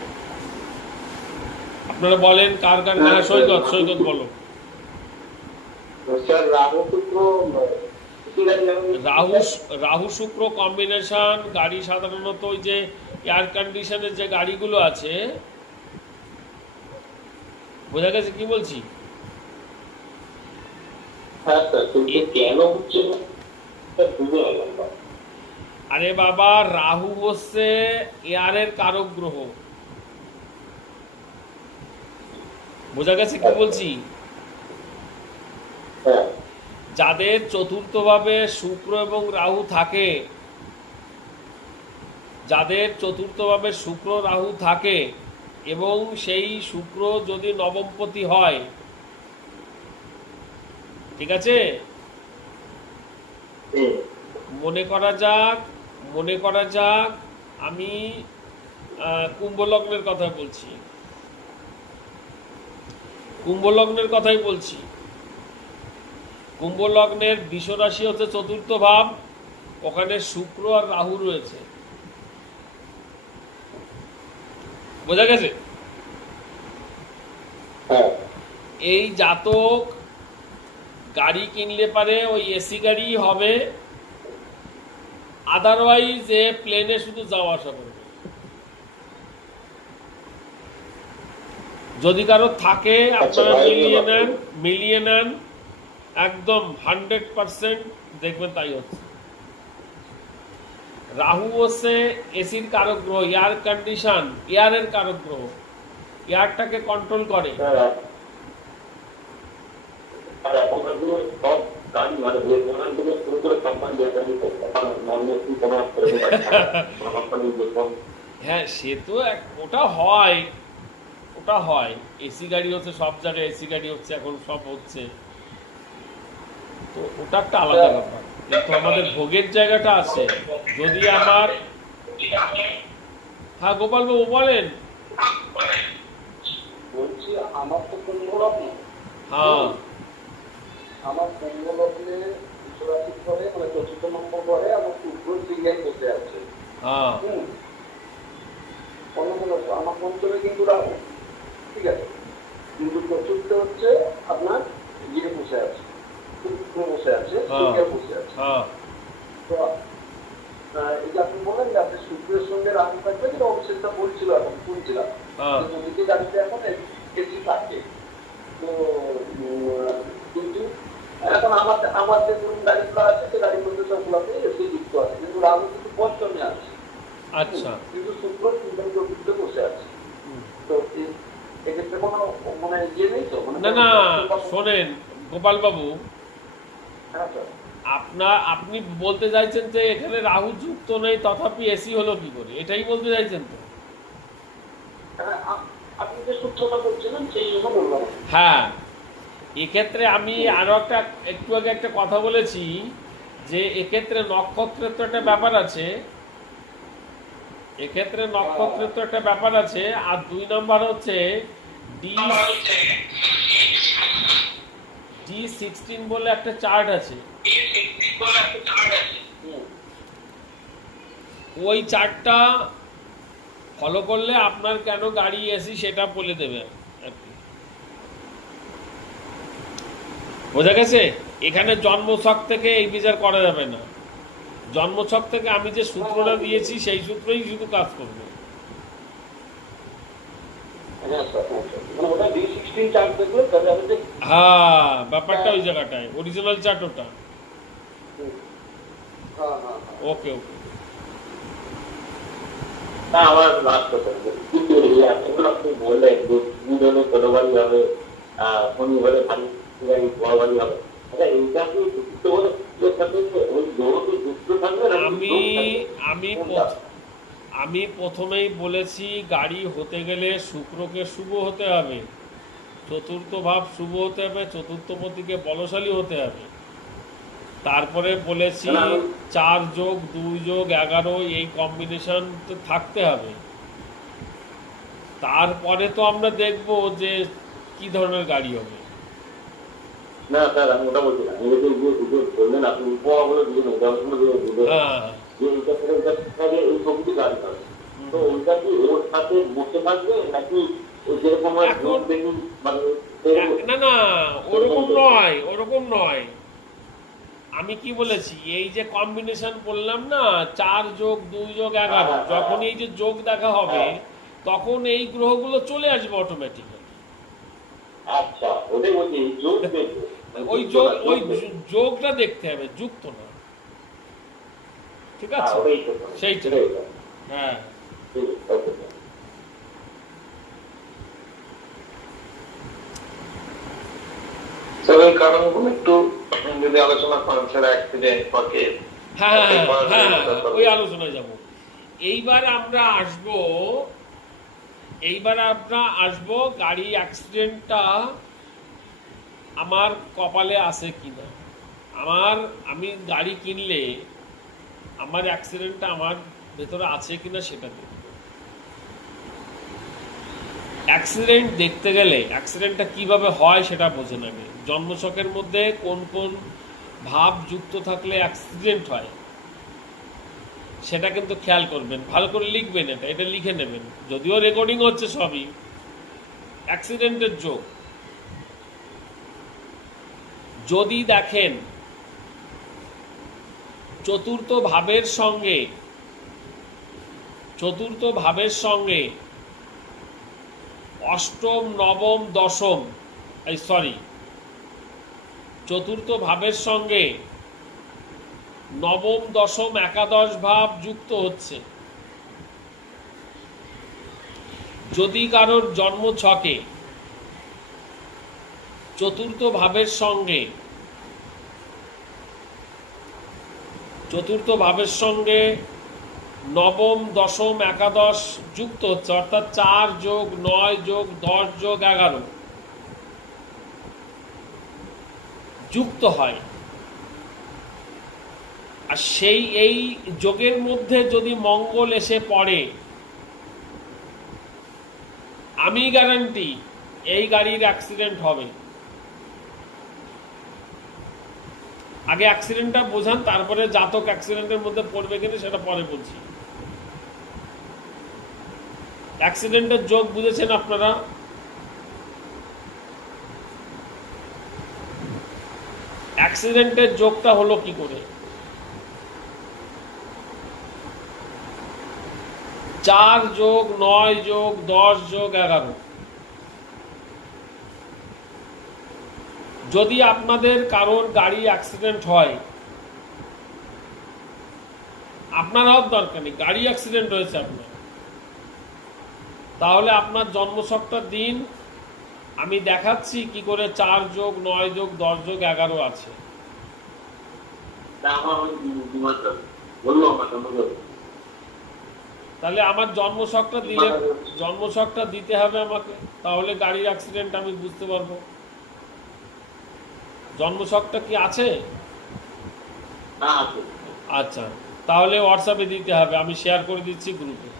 আপনারা বলেন কার কার। হ্যাঁ সৈকত বলো। স্যার রাহু শুক্র রাহু শুক্র কম্বিনেশন গাড়ি সাধারণত ওই যে এয়ার কন্ডিশনের যে গাড়িগুলো আছে, বোঝা গেছে কি বলছি? হ্যাঁ স্যার, কিন্তু কেন হচ্ছে না বুঝতে পারলাম না। আরে বাবা, রাহু হচ্ছে এয়ারের কারক গ্রহ, বোঝা গেছে কি বলছি? হ্যাঁ যাদের চতুর্থভাবে শুক্র এবং রাহু থাকে, যাদের চতুর্থভাবে শুক্র রাহু থাকে এবং সেই শুক্র যদি নবমপতি হয়, ঠিক আছে? মনে করা যাক আমি কুম্ভ লগ্নের কথা বলছি, কুম্ভ লগ্নের কথাই বলছি। কুম্ভ লগ্নের বৃষ রাশি হচ্ছে চতুর্থ ভাব, ওখানে শুক্র আর রাহু রয়েছে, বোঝা গেছে? এই জাতক গাড়ি কিনলে পারে ওই এসি গাড়ি হবে, আদারওয়াইজ এ প্লেনে শুধু যাওয়া আসা করবে। যদি কারো থাকে আপনারা মিলিয়ে নেন, একদম 100% দেখবেন তাই হচ্ছে। রাহু হচ্ছে এসির কারক গ্রহ, এয়ার কন্ডিশন, এয়ারের কারক গ্রহ, এয়ারটাকে কন্ট্রোল করে। হ্যাঁ, সে তো ওটা হয়, ওটা হয়। এসি গাড়ি হচ্ছে, সব জায়গায় এসি গাড়ি হচ্ছে, এখন সব হচ্ছে, তো ওটা একটা আলাদা ব্যাপার। কিন্তু আমাদের ভোগের জায়গাটা আছে। যদি আমার, হ্যাঁ গোপালবাবু বলেন। বলছি আমার তো কুম্ভলগ্ন, হ্যাঁ আমার কুম্ভলগ্নে বিশ্বরাশির ঘরে মানে চতুর্থ নম্বর ঘরে আমার শুক্র সিংহে বসে আছে। হ্যাঁ আমার পঞ্চমে কিন্তু রাহু, ঠিক আছে, কিন্তু চতুর্থ হচ্ছে আপনার ইয়ে বসে আছে, শুক্র বসে আছে, সিংহে বসে আছে। হ্যাঁ তো এই যে আপনি বললেন যে আপনি শুক্রের সঙ্গে রাহু থাকবে, যেটা অভিষেকটা বলছিল, এখন শুনছিলাম হ্যাঁ প্রতিটি গাড়িতে এখন এসি থাকে। তো কিন্তু এখন আমার যে ধরুন গাড়িগুলো আছে, সেই গাড়িগুলোতে সবগুলোতে এসি যুক্ত আছে, কিন্তু রাহু কিন্তু পঞ্চমে আছে। আচ্ছা। কিন্তু শুক্র তিনজন চতুর্থে বসে আছে। তো এক্ষেত্রে কোনো মানে ইয়ে নেই তো, মানে না না, শোনেন গোপালবাবু, হ্যাঁ স্যার, আপনি বলতে চাইছেন যে এখানে রাহু যুক্ত নেই তথাপি এসি হলো কি করে, এটাই বলতে চাইছেন তো? হ্যাঁ, আপনি যে সূত্রটা বলছিলেন সেই জন্য বললাম। হ্যাঁ, এক্ষেত্রে আমি আরো একটু আগে একটা কথা বলেছি যে এক্ষেত্রে নক্ষত্রের তো একটা ব্যাপার আছে, এক্ষেত্রে নক্ষত্রের তো একটা ব্যাপার আছে। আর 2 নম্বর হচ্ছে D16 বলে একটা চার্ট আছে, ওই চার্টটা ফলো করলে আপনার কেন গাড়ি এসি সেটা বলে দেবে আর কি। বোঝা গেছে? এখানে জন্মছক থেকে এই বিচার করা যাবে না। জন্মছক থেকে আমি যে সূত্রটা দিয়েছি সেই সূত্রই শুধু কাজ করবে। হ্যাঁ, ব্যাপারটা ওই জায়গাটায়, অরিজিনাল চার্ট ওটা। ওকে ওকে। না, আমার লাস্ট কথা এখন আপনি বললেন যে দুজনে ছোট বাড়ি হবে, শনি হলে ভারী গাড়ি বড় বাড়ি হবে। আচ্ছা, এইটা কি যুক্ত হলে ওই দৌড়কে যুক্ত থাকবে না? আমি প্রথমেই বলেছি গাড়ি হতে গেলে শুক্রকে শুভ হতে হবে, চতুর্থ ভাব শুভ হতে হবে, চতুর্থপতিকে বলশালী হতে হবে। তারপরে বলেছি 4 যোগ 2 যোগ 11 এই কম্বিনেশন তো থাকতে হবে। তারপরে তো আমরা দেখব যে কি ধরনের গাড়ি হবে। না স্যার, আমি ওটা বলছি না। বললেন আপনি উপহারগুলো দিলেন, উদাহরণগুলো দিলেন হ্যাঁ যে এইটা থেকে এই প্রকৃতি গাড়ি হবে, তো ওইটা কি ওর সাথে বসে থাকবে নাকি যেরকম মানে না না, ওরকম নয়, ওরকম নয়। আমি কি বলেছি, এই যে কম্বিনেশন বললাম না 4 যোগ 2 যোগ 11, যখন এই যে যোগ দেখা হবে তখন এই গ্রহগুলো চলে আসবে অটোমেটিক্যালি। আচ্ছা, ওটাই বলছি যোগ দেখবে, ওই যোগটা দেখতে হবে, যুক্ত না। ঠিক আছে, সেইটা। হ্যাঁ, স্যার কারণগুলো একটু যদি আলোচনা করেন স্যার, অ্যাক্সিডেন্ট বা কেস। হ্যাঁ হ্যাঁ, ওই আলোচনায় যাব। এইবার আমরা আসবো গাড়ি অ্যাক্সিডেন্টটা আমার কপালে আছে কিনা। আমি গাড়ি কিনলে আমার অ্যাক্সিডেন্টটা আমার ভেতরে আছে কিনা সেটা দেখব। অ্যাক্সিডেন্ট দেখতে গেলে অ্যাক্সিডেন্টটা কিভাবে হয় সেটা বোঝেন আগে। জন্মছকের মধ্যে কোন কোন ভাব যুক্ত থাকলে অ্যাক্সিডেন্ট হয় সেটা কিন্তু খেয়াল করবেন, ভালো করে লিখবেন, এটা লিখে নেবেন, যদিও রেকর্ডিং হচ্ছে সবই। অ্যাক্সিডেন্টের যোগ যদি দেখেন চতুর্থ ভাবের সঙ্গে অষ্টম নবম দশম, চতুর্থ ভাবের সঙ্গে নবম দশম একাদশ ভাব যুক্ত হচ্ছে, যদি কারোর জন্ম ছকে চতুর্থ ভাবের সঙ্গে নবম, দশম, একাদশ যুক্ত হচ্ছে, অর্থাৎ 4 যোগ 9 যোগ 10 যোগ 11 যুক্ত হয়। আর সেই এই যোগের মধ্যে যদি মঙ্গল এসে পড়ে, আমি গ্যারান্টি এই গাড়ির অ্যাক্সিডেন্ট হবে। আগে অ্যাক্সিডেন্টটা বোঝান, তারপরে জাতক অ্যাক্সিডেন্টের মধ্যে পড়বে কিনা সেটা পরে বলছি। অ্যাক্সিডেন্টের যোগ বুঝেছেন আপনারা? অ্যাক্সিডেন্টের যোগটা হলো কি করে? 4 যোগ 9 যোগ 10 যোগ 11। যদি আপনাদের কারোর গাড়ি অ্যাক্সিডেন্ট হয়, আপনার হওয়ার দরকার নেই, গাড়ি অ্যাক্সিডেন্ট হয়েছে আপনার, তাহলে আপনার জন্মছকটা দিন, আমি দেখাচ্ছি কি করে 4 যোগ 9 যোগ 10 যোগ 11 আছে। তাহলে আমার জন্মছকটা দিতে হবে আমাকে, তাহলে গাড়ির অ্যাক্সিডেন্ট আমি বুঝতে পারবো। জন্মছকটা কি আছে? আচ্ছা, তাহলে হোয়াটসঅ্যাপে দিতে হবে, আমি শেয়ার করে দিচ্ছি গ্রুপে।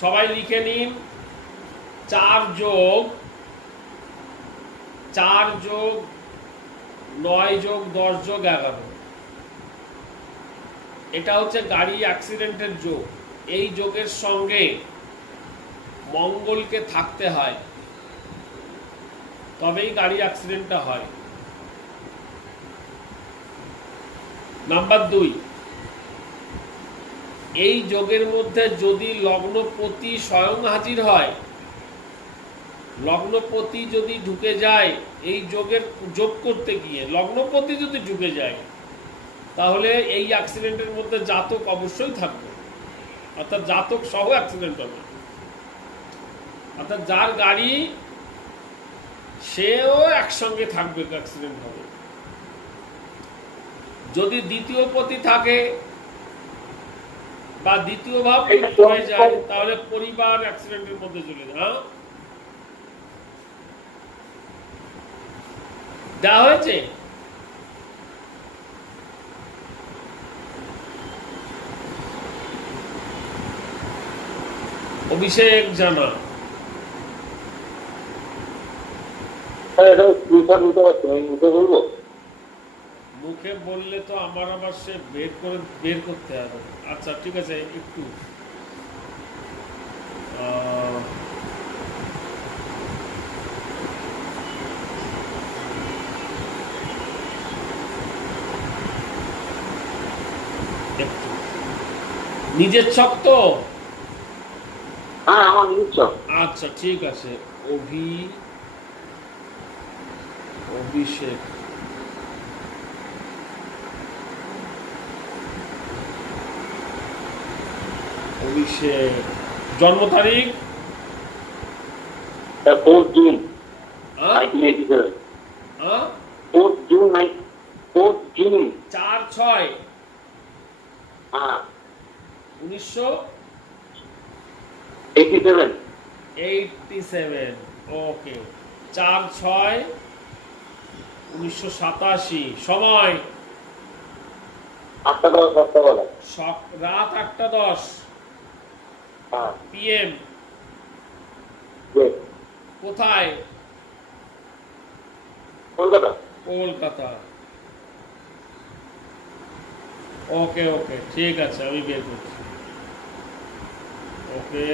সবাই লিখে নিন, 4 যোগ 9 যোগ 10 যোগ 11, এটা হচ্ছে গাড়ি অ্যাক্সিডেন্টের যোগ। এই যোগের সঙ্গে মঙ্গলকে থাকতে হয়, তবেই গাড়ি অ্যাক্সিডেন্টটা হয়। নাম্বার 2, এই যোগের মধ্যে যদি লগ্নপতি স্বয়ং হাজির হয়, লগ্নপতি যদি ঢুকে যায় এই যোগের যোগ করতে গিয়ে, লগ্নপতি যদি ঢুকে যায়, তাহলে এই অ্যাক্সিডেন্টের মধ্যে জাতক অবশ্যই থাকবে, অর্থাৎ জাতক সহ অ্যাক্সিডেন্ট হবে। অর্থাৎ যার গাড়ি সেও একসঙ্গে থাকবে, অ্যাক্সিডেন্ট হবে। যদি দ্বিতীয় পতি থাকে বা দ্বিতীয় ভাব হয়ে যায়, তাহলে পরিবার অ্যাক্সিডেন্টের মধ্যে চলে যায়। হ্যাঁ, দেওয়া হয়েছে। অভিষেক জানা, মুখে বললে তো আমার আবার সে বের করতে হবে। আচ্ছা ঠিক আছে, একটু নিজের ছক তো? হ্যাঁ, আমার নিজের ছক। আচ্ছা ঠিক আছে। অভিষেক, জন্ম তারিখ 4 জুন 1987। 4 জুন 4/6 1987। ওকে, 4/6/1987। সময় রাত 8:10 PM। কোথায়? কলকাতা। ওকে ওকে, ঠিক আছে, আমি বের করছি। ওকে,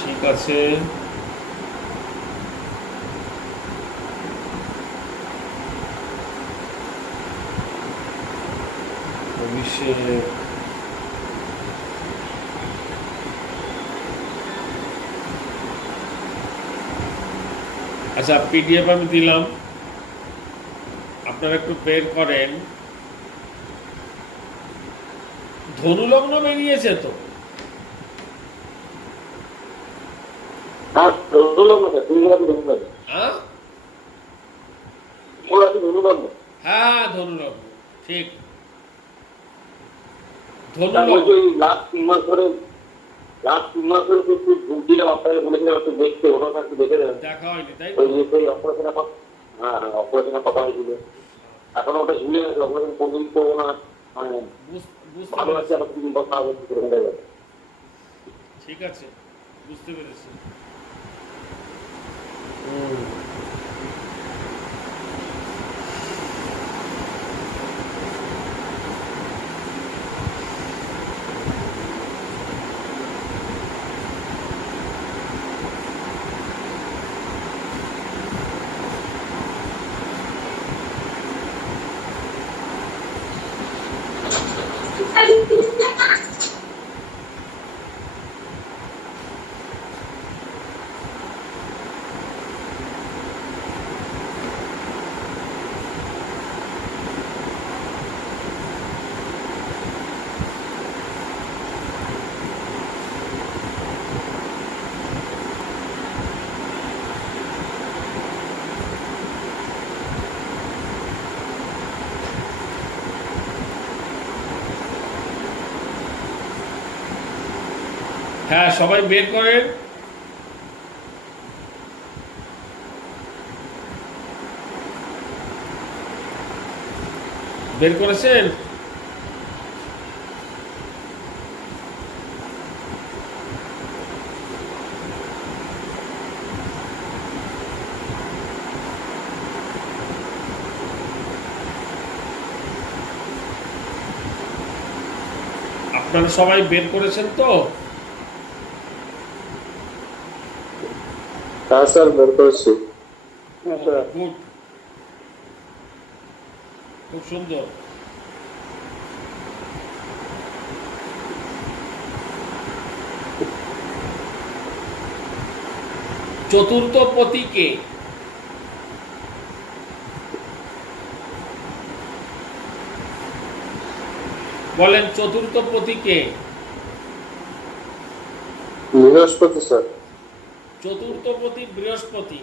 ঠিক আছে। অভিষেক, আচ্ছা, পিডিএফ আমি দিলাম, আপনারা একটু বের করেন। ধনুলগ্ন বেরিয়েছে তো? হ্যাঁ, ধন্যবাদ স্যার, ধন্যবাদ। হ্যাঁ ধন্যবাদ। হ্যাঁ, ধনুলগ্ন ঠিক। তার ধনুলগ্ন মধ্যে লাস্ট 3 মাস ধরে একটু ঢুকছিলাম, আপনাকে বলেছিলাম একটু দেখতে, ওটা একটু দেখে দেবেন। দেখা হয়নি তাই তো? ওই যে সেই অপারেশনের কথা, হ্যাঁ অপারেশনের কথা হয়েছিল, এখন ওটা ঝুলে গেছে, অপারেশন কোনদিন করবো না, মানে বুঝতে ভালো আছে, পেরেছি, আবার কিছুদিন কথা হবে, সেরকম হয়ে যাবে। ঠিক আছে, বুঝতে পেরেছি। হুম। হ্যাঁ, সবাই বের করেন। বের করেছেন? আপনারা সবাই বের করেছেন তো? হ্যাঁ স্যার, বের করেছি। গুড, খুব সুন্দর। চতুর্থ পতিকে বলেন, চতুর্থ পতিকে? বৃহস্পতি স্যার। চতুর্থ পতি বৃহস্পতি।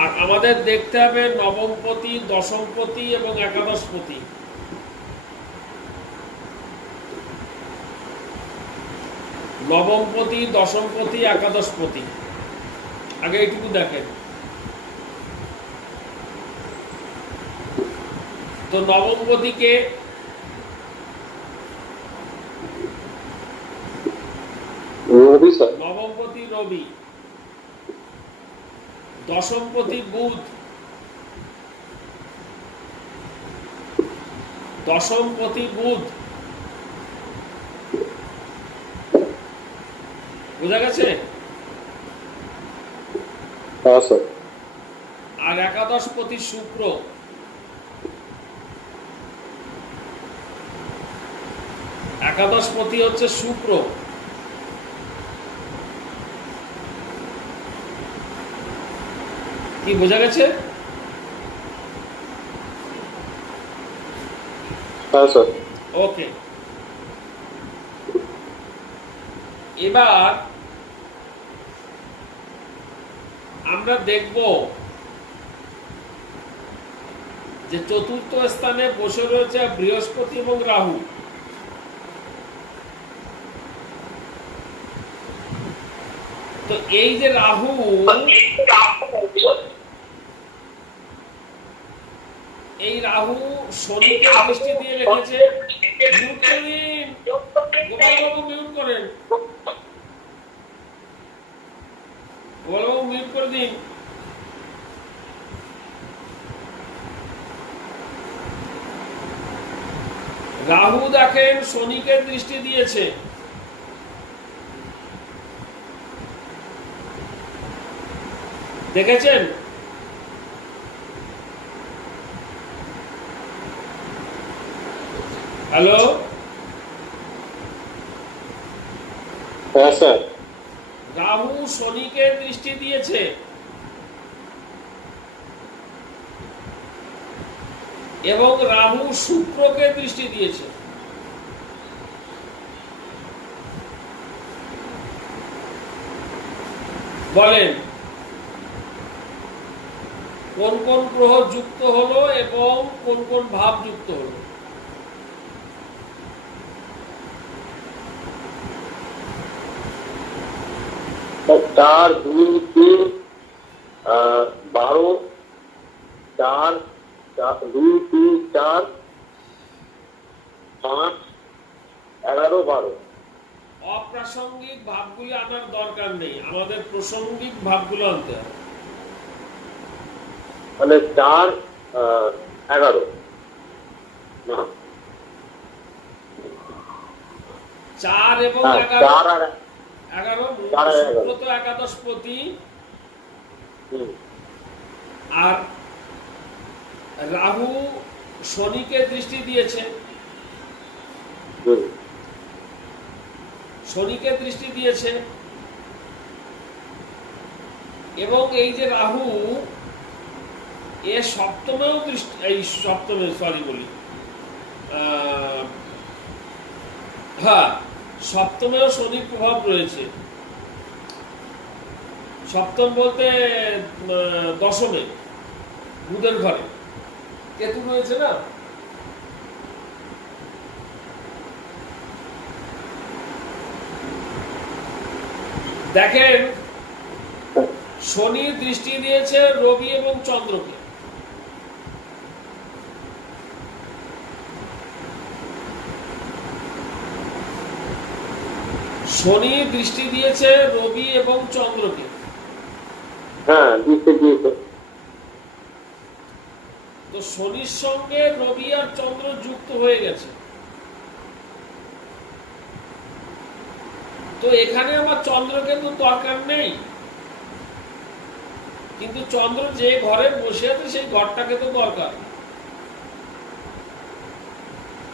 আর আমাদের দেখতে হবে নবমপতি, দশমপতি এবং একাদশপতি। নবমপতি, দশমপতি, একাদশপতি, আগে এইটুকু দেখেন তো। নবমপতিকে রবি স্যার। নবমপতি রবি, দশমপতি বুধ, দশমপতি বুধ, বোঝা গেছে? হ্যাঁ স্যার। আর একাদশপতি শুক্র। একাদশপতি হচ্ছে শুক্র। কি বোঝা গেছে? হ্যাঁ স্যার। ওকে, এবার আমরা দেখব যে চতুর্থ স্থানে বসে রয়েছে বৃহস্পতি এবং রাহু। তো এই যে রাহু, এই রাহু শনিকে দৃষ্টি দিয়ে রেখেছে। মিউট করে দিন, গোপালবাবু মিউট করেন, গোপালবাবু মিউট করে দিন। রাহু দেখেন শনিকে দৃষ্টি দিয়েছে। দেখেছেন? হ্যালো, হ্যাঁ স্যার। রাহু শনিকে দৃষ্টি দিয়েছে, এবং রাহু শুক্রকে দৃষ্টি দিয়েছে। বলেন কোন কোন গ্রহ যুক্ত হলো এবং কোন কোন ভাব যুক্ত হলো? চার, দুই, তিন, 12, 4, 2, 3, 4, 5, 11, 12। অপ্রাসঙ্গিক ভাবগুলো আনার দরকার নেই, আমাদের প্রাসঙ্গিক ভাবগুলো আনতে হবে। মানে 4, 11 না, 4 এবং হ্যাঁ, 11, 4 আর 11 4 আর 11। শুক্র তো একাদশপতি, হুম, আর রাহু শনিকে দৃষ্টি দিয়েছে, হুম, শনিকে দৃষ্টি দিয়েছে, এবং এই যে রাহু এ সপ্তমেও দৃষ্টি, এই সপ্তমে সরি বলি হ্যাঁ, সপ্তমেও শনির প্রভাব রয়েছে। সপ্তম বলতে দশমে বুধের ঘরে কেতু রয়েছে না। দেখেন শনির দৃষ্টি দিয়েছে রবি এবং চন্দ্রকে, শনি দৃষ্টি দিয়েছে রবি এবং চন্দ্রকে। হ্যাঁ, দিতে দিয়েছে। তো শনির সঙ্গে রবি আর চন্দ্র যুক্ত হয়ে গেছে। তো এখানে আমার চন্দ্রকে তো দরকার নেই, কিন্তু চন্দ্র যে ঘরে বসে আছে সেই ঘরটাকে তো দরকার।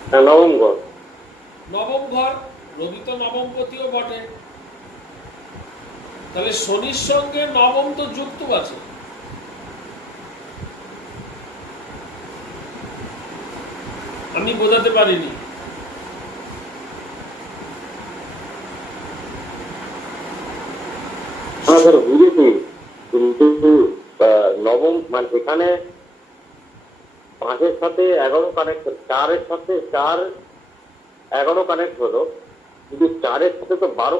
হ্যাঁ, নবম ঘর। নবম ঘর, রবি তো নবমপতিও বটে, তাহলে শনির সঙ্গে নবম তো যুক্ত আছে। আমি বোঝাতে পারিনি। হ্যাঁ স্যার, বুঝেছি, কিন্তু নবম মানে এখানে 5-এর সাথে 11 কানেক্ট, 4-এর সাথে 4, 11 কানেক্ট হলো, কিন্তু 4-এর সাথে তো 12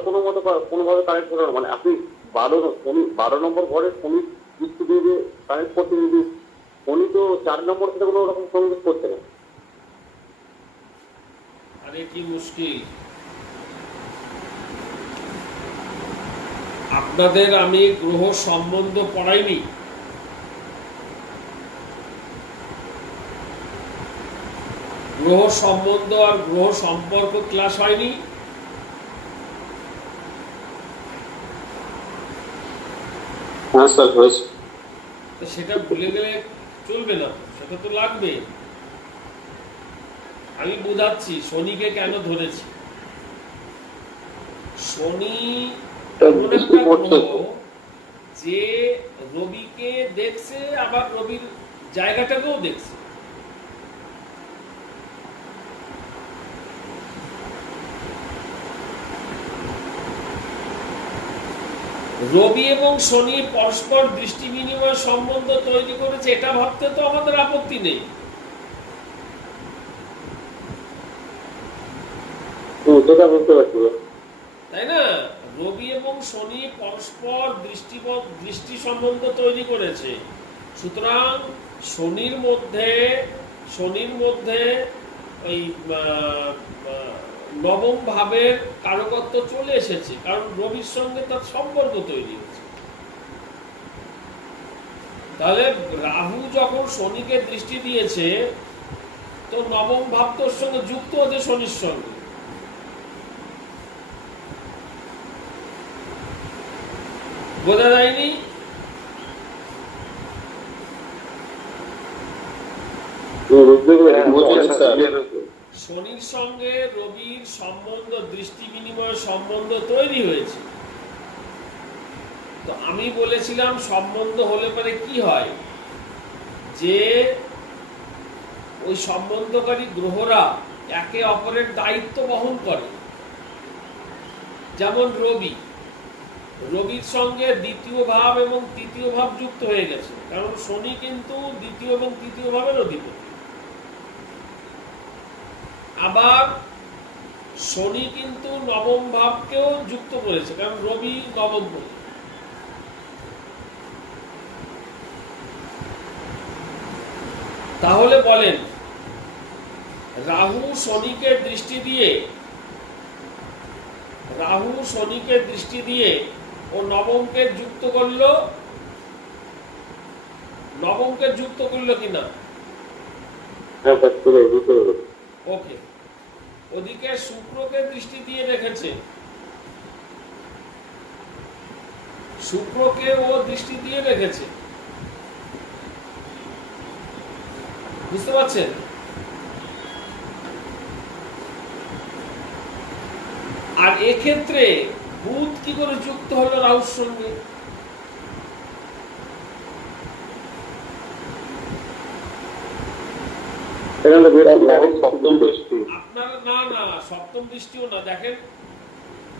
কোনোভাবে কানেক্ট হলো না। মানে আপনি 12 নম্বর ঘরে শনি দৃষ্টি দিয়ে কানেক্ট করতে, কিন্তু শনি তো 4 নম্বর সাথে কোনো রকম সংযোগ করছে না। আরে কি মুশকিল! আপনাদের আমি গ্রহ সম্বন্ধ পড়াইনি, গ্রহ সম্বন্ধ আর গ্রহ সম্পর্ক ক্লাস হয়নি। হ্যাঁ স্যার, হয়েছে। তো সেটা ভুলে গেলে চলবে না, সেটা তো লাগবে। আমি বোঝাচ্ছি শনিকে কেন ধরেছি। শনি এমন একটা গ্রহ যে রবিকে দেখছে, আবার রবির জায়গাটাকেও দেখছে। রবি এবং শনি পরস্পর দৃষ্টি বিনিময় সম্বন্ধ তৈরি করেছে, এটা ভাবতে তো আমাদের আপত্তি নেই, সেটা বুঝতে পারছি। তাই না? রবি এবং শনি পরস্পর দৃষ্টি সম্বন্ধ তৈরি করেছে, সুতরাং শনির মধ্যে ওই নবম ভাবের কারকত্ব চলে এসেছে, কারণ রবির সঙ্গে তার সম্পর্ক তৈরি হয়েছে। তাহলে রাহু যখন শনিকে দৃষ্টি দিয়েছে, তো নবম ভাব তোর সঙ্গে যুক্ত হচ্ছে শনির সঙ্গে। বোঝা যায়নি? শনির সঙ্গে রবির সম্বন্ধ, দৃষ্টি বিনিময় সম্বন্ধ তৈরি হয়েছে, তো আমি বলেছিলাম সম্বন্ধ হলে পরে কি হয়, যে ওই সম্বন্ধকারী গ্রহরা একে অপরের দায়িত্ব বহন করে। যেমন রবির সঙ্গে দ্বিতীয় ভাব এবং তৃতীয় ভাব যুক্ত হয়ে গেছে, কারণ শনি কিন্তু দ্বিতীয় এবং তৃতীয় ভাবের অধিপতি। আবার শনি কিন্তু নবম ভাবকেও যুক্ত করেছে, কারণ রবি নবম পতি। তাহলে বলেন, রাহু শনিকে দৃষ্টি দিয়ে ও নবমকে যুক্ত করলো কিনা? হ্যাঁ স্যার, চলে বুঝতে পেরেছি। ওকে। ওদিকে শুক্রকে দৃষ্টি দিয়ে রেখেছে, শুক্রকে ও দৃষ্টি দিয়ে রেখেছে, বুঝতে পারছেন? আর এক্ষেত্রে বুধ কি করে যুক্ত হলো রাহুর সঙ্গে? এখানে বেশ সপ্তম দৃষ্টি। আপনারা না সপ্তম দৃষ্টিও না, দেখেন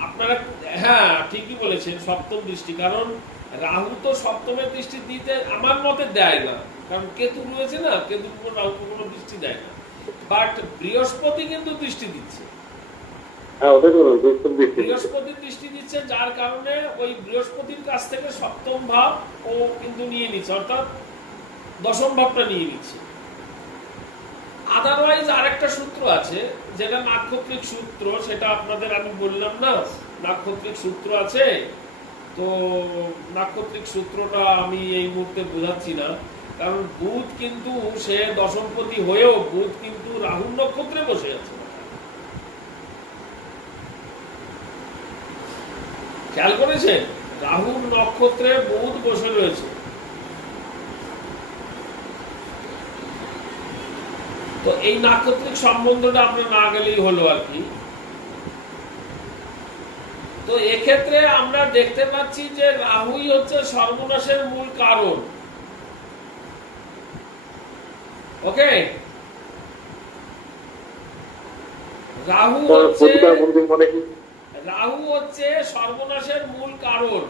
আপনারা, হ্যাঁ ঠিকই বলেছেন সপ্তম দৃষ্টি, কারণ রাহু তো সপ্তমের দৃষ্টি দিতে আমার মতে দেয় না, কারণ কেতু রয়েছে না, কেতুর উপর রাহু কোনো দৃষ্টি দেয় না। বাট বৃহস্পতি কিন্তু দৃষ্টি দিচ্ছে, হ্যাঁ ওটাই বলুন, সপ্তম দৃষ্টি। বৃহস্পতির দৃষ্টি দিচ্ছে, যার কারণে ওই বৃহস্পতির কাছ থেকে সপ্তম ভাব ও কিন্তু নিয়ে নিচ্ছে, অর্থাৎ দশম ভাবটা নিয়ে নিচ্ছে। আদারওয়াইজ আরেকটা সূত্র আছে, যেটা নাক্ষত্রিক সূত্র, সেটা আপনাদের আমি বললাম না, নাক্ষত্রিক সূত্র আছে। তো নাক্ষত্রিক সূত্রটা আমি এই মুহূর্তে বোঝাচ্ছি না, কারণ বুধ কিন্তু সে দশমপতি হয়েও বুধ কিন্তু রাহুর নক্ষত্রে বসে আছে। খেয়াল করেছেন, রাহুর নক্ষত্রে বুধ বসে রয়েছে। তো এই নাক্ষত্রিক সম্বন্ধটা আমরা না গেলেই হলো আর কি। তো এক্ষেত্রে আমরা দেখতে পাচ্ছি যে রাহুই হচ্ছে সর্বনাশের মূল কারণ। ওকে, রাহু হচ্ছে সর্বনাশের মূল কারণ।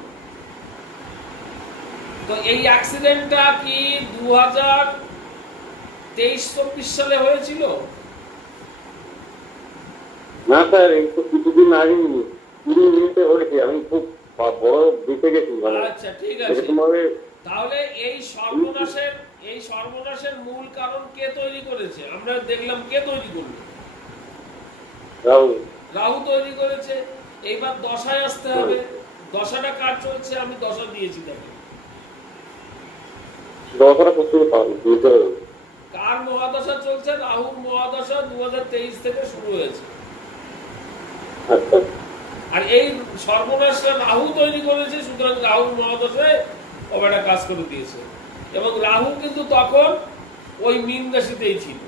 তো এই অ্যাক্সিডেন্টটা কি 2023-24 সালে হয়েছিল? না স্যার, একটু কিছুদিন আগে 20 মিনিটে হয়েছে। আমি খুব বড় দিতে গেছি। আচ্ছা ঠিক আছে, তাহলে এই সর্বনাশের মূল কারণ কে তৈরি করেছে? আমরা দেখলাম কে তৈরি করলো? রাহু তৈরি করেছে। এইবার দশায় আসতে হবে। দশাটা কার চলছে? আমি দশা দিয়েছি, দেখেন কার মহাদশা চলছে? রাহুর মহাদশা 2023 থেকে শুরু হয়েছে। আর এই সর্বনাশটা রাহু তৈরি করেছে, সুতরাং রাহুর মহাদশায় ওটা কাজ করে দিয়েছে। এবং রাহু কিন্তু তখন ওই মীন রাশিতেই ছিল,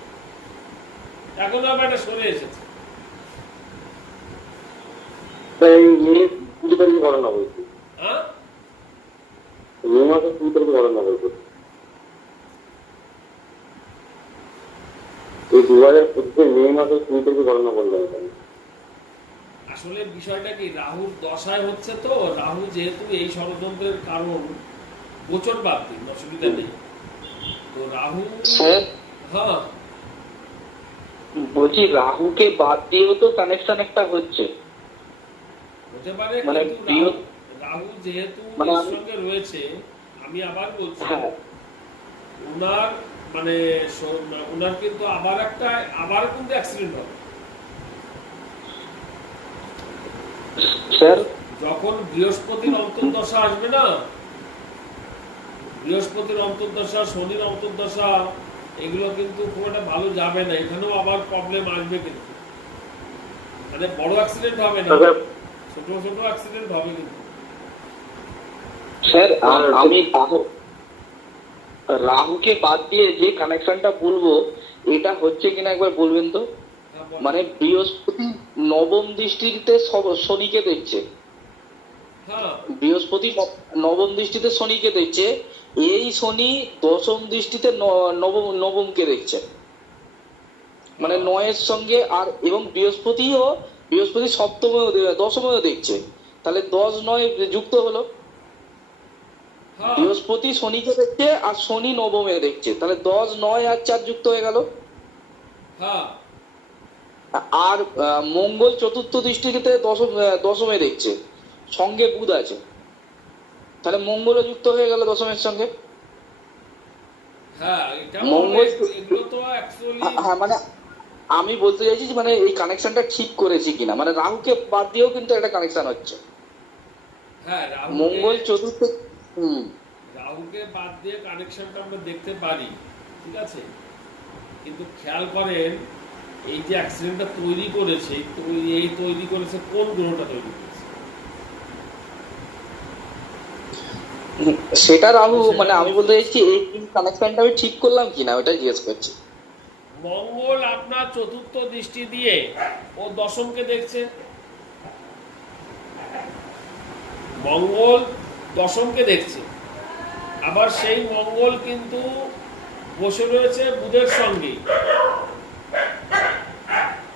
এখন আবার এটা সরে এসেছে। হ্যাঁ, আসলে বিষয়টা কি, রাহুর দশায় হচ্ছে, তো রাহু যেহেতু এই ষড়যন্ত্রের কারণ, গোচর বাদ দিন, অসুবিধা নেই। তো রাহু, হ্যাঁ বলছি রাহুকে বাদ দিয়েও তো কানেকশন একটা হচ্ছে, হতে পারে, মানে কিন্তু রাহু যেহেতু এর সঙ্গে রয়েছে, আমি আবার বলছি, উনার মানে উনার কিন্তু আবার কিন্তু অ্যাক্সিডেন্ট হবে স্যার। যখন বৃহস্পতির অন্তর্দশা আসবে না, বৃহস্পতির অন্তর্দশা, শনির অন্তর্দশা, এগুলো কিন্তু খুব একটা ভালো যাবে না। এখানেও আবার প্রবলেম আসবে, কিন্তু মানে বড় অ্যাক্সিডেন্ট হবে না, ছোট ছোট অ্যাক্সিডেন্ট হবে কিন্তু। স্যার আমি রাহুকে বাদ দিয়ে যে কানেকশনটা বলবো, এটা হচ্ছে কিনা একবার বলবেন তো? মানে বৃহস্পতি নবম দৃষ্টিতে শনিকে দেখছে, হ্যাঁ বৃহস্পতি নবম দৃষ্টিতে শনিকে দেখছে, এই শনি দশম দৃষ্টিতে নবমকে দেখছে, মানে 9-এর সঙ্গে আর এবং বৃহস্পতি সপ্তমেও দশমেও দেখছে, তাহলে 10-9 যুক্ত হলো। হ্যাঁ বৃহস্পতি শনিকে দেখছে আর শনি নবমে দেখছে, তাহলে 10-9 আর 4 যুক্ত হয়ে গেল। হ্যাঁ আর মঙ্গল চতুর্থ দৃষ্টিতে দশমে দেখছে, সঙ্গে বুধ আছে, তাহলে মঙ্গলও যুক্ত হয়ে গেল দশমের সঙ্গে। হ্যাঁ এটা মঙ্গল এগুলো তো অ্যাকচুয়ালি হ্যাঁ, মানে আমি বলতে চাইছি যে মানে এই কানেকশনটা ঠিক করেছি কিনা, মানে রাহুকে বাদ দিয়েও কিন্তু একটা কানেকশন হচ্ছে। হ্যাঁ মঙ্গল চতুর্থ রাহুকে বাদ দিয়ে কানেকশনটা আমরা দেখতে পারি, ঠিক আছে, কিন্তু খেয়াল করেন এই যে অ্যাক্সিডেন্টটা তৈরি করেছে, এই তৈরি করেছে কোন গ্রহটা তৈরি করেছে? সেটা রাহু, মানে আমি বলতে চাইছি এই কানেকশনটা আমি ঠিক করলাম কিনা ওটা জিজ্ঞেস করছি। মঙ্গল আপনার চতুর্থ দৃষ্টি দিয়ে ও দশমকে দেখছে, মঙ্গল দশমকে দেখছে, আবার সেই মঙ্গল কিন্তু বসে রয়েছে বুধের সঙ্গে।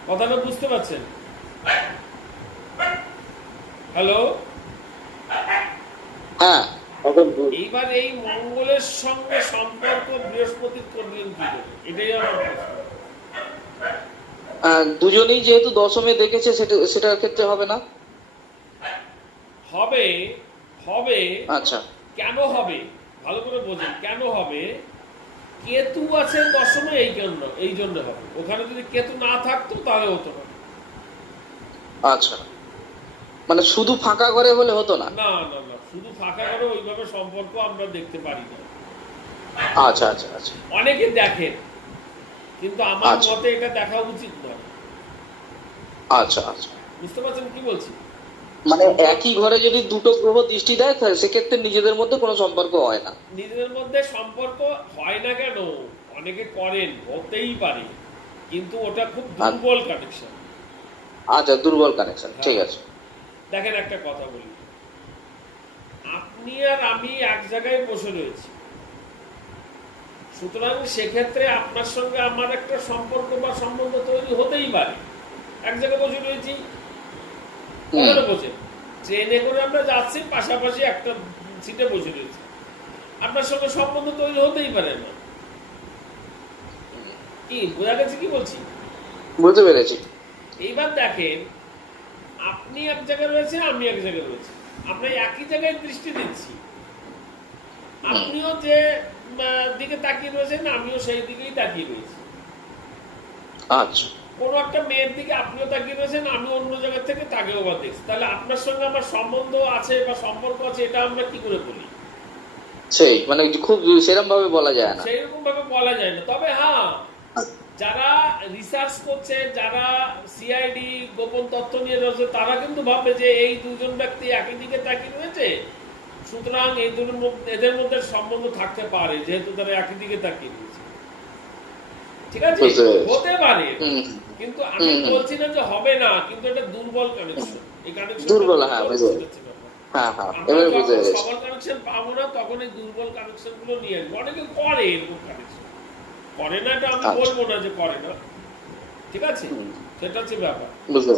কথাটা বুঝতে পারছেন? হ্যালো, হ্যাঁ, এইবার এই মঙ্গলের সঙ্গে সম্পর্ক বৃহস্পতির করলেন কি করে, এটাই আমার প্রশ্ন। দুজনেই যেহেতু দশমে দেখেছে সেটার ক্ষেত্রে হবে না। হবে হবে আচ্ছা, কেন হবে ভালো করে বোঝেন, কেন হবে? কেতু আছে দশমে, এই জন্য হবে। ওখানে যদি কেতু না থাকতো তাহলে হতো না। আচ্ছা, মানে শুধু ফাঁকা ঘরে হলে হতো না। না না না, শুধু ফাঁকা করে ওইভাবে সম্পর্ক আমরা দেখতে পারি না। আচ্ছা আচ্ছা আচ্ছা অনেকে দেখেন, কিন্তু আমার আচ্ছা। মতে এটা দেখা উচিত নয়। আচ্ছা আচ্ছা, বুঝতে পারছেন কি বলছি? মানে একই ঘরে যদি দুটো গ্রহ দৃষ্টি দেয় তাহলে সেক্ষেত্রে নিজেদের মধ্যে কোনো সম্পর্ক হয় না। নিজেদের মধ্যে সম্পর্ক হয় না কেন, অনেকে করেন, হতেই পারে, কিন্তু ওটা খুব দুর্বল কানেকশন। আচ্ছা, দুর্বল কানেকশন, ঠিক আছে। দেখেন একটা কথা বলি, আপনি আর আমি এক জায়গায় বসে রয়েছি, সুতরাং সেক্ষেত্রে আপনার সঙ্গে আমার একটা সম্পর্ক বা সম্বন্ধ তৈরি হতেই পারে। এক জায়গায় বসে রয়েছি, ওখানে বসে ট্রেনে করে আমরা যাচ্ছি, পাশাপাশি একটা সিটে বসে রয়েছি, আপনার সঙ্গে সম্বন্ধ তৈরি হতেই পারে না। কি বোঝা গেছে কি বলছি? বুঝতে পেরেছি। এইবার দেখেন, আপনি এক জায়গায় রয়েছেন, আমি এক জায়গায় রয়েছি, আমরা একই জায়গায় দৃষ্টি দিচ্ছি, আপনিও যে দিকে তাকিয়ে রয়েছেন আমিও সেই দিকেই তাকিয়ে রয়েছি। আচ্ছা, কোনো একটা মেয়ের দিকে আপনিও তাকিয়ে রয়েছেন, আমি অন্য জায়গা থেকে তাকেও বা দেখছি, তাহলে আপনার সঙ্গে আমার সম্বন্ধ আছে বা সম্পর্ক আছে, এটা আমরা কি করে বলি? সেই মানে খুব সেরকম ভাবে বলা যায় না। সেইরকম ভাবে বলা যায় না। তবে হ্যাঁ, যারা রিসার্চ করছে, যারা সিআইডি গোপন তথ্য নিয়ে রয়েছে, তারা কিন্তু ভাববে যে এই দুজন ব্যক্তি একই দিকে তাকিয়ে রয়েছে, সুতরাং এদের মধ্যে সম্বন্ধ থাকতে পারে, যেহেতু তারা একই দিকে তাকিয়ে রয়েছে। ঠিক আছে, হতে পারে, কিন্তু আমি বলছি না যে হবে না, কিন্তু এটা দুর্বল কানেকশন। এই কানেকশন দুর্বল, হ্যাঁ, হ্যাঁ হ্যাঁ, এবার বুঝতে পেরেছি। সবল কানেকশন পাবো না, তখন এই দুর্বল কানেকশন গুলো নিয়ে আসবো। অনেকে করে এরকম কানেকশন, করে না এটা আমি বলবো না যে করে না, ঠিক আছে, সেটা হচ্ছে ব্যাপার। বুঝতে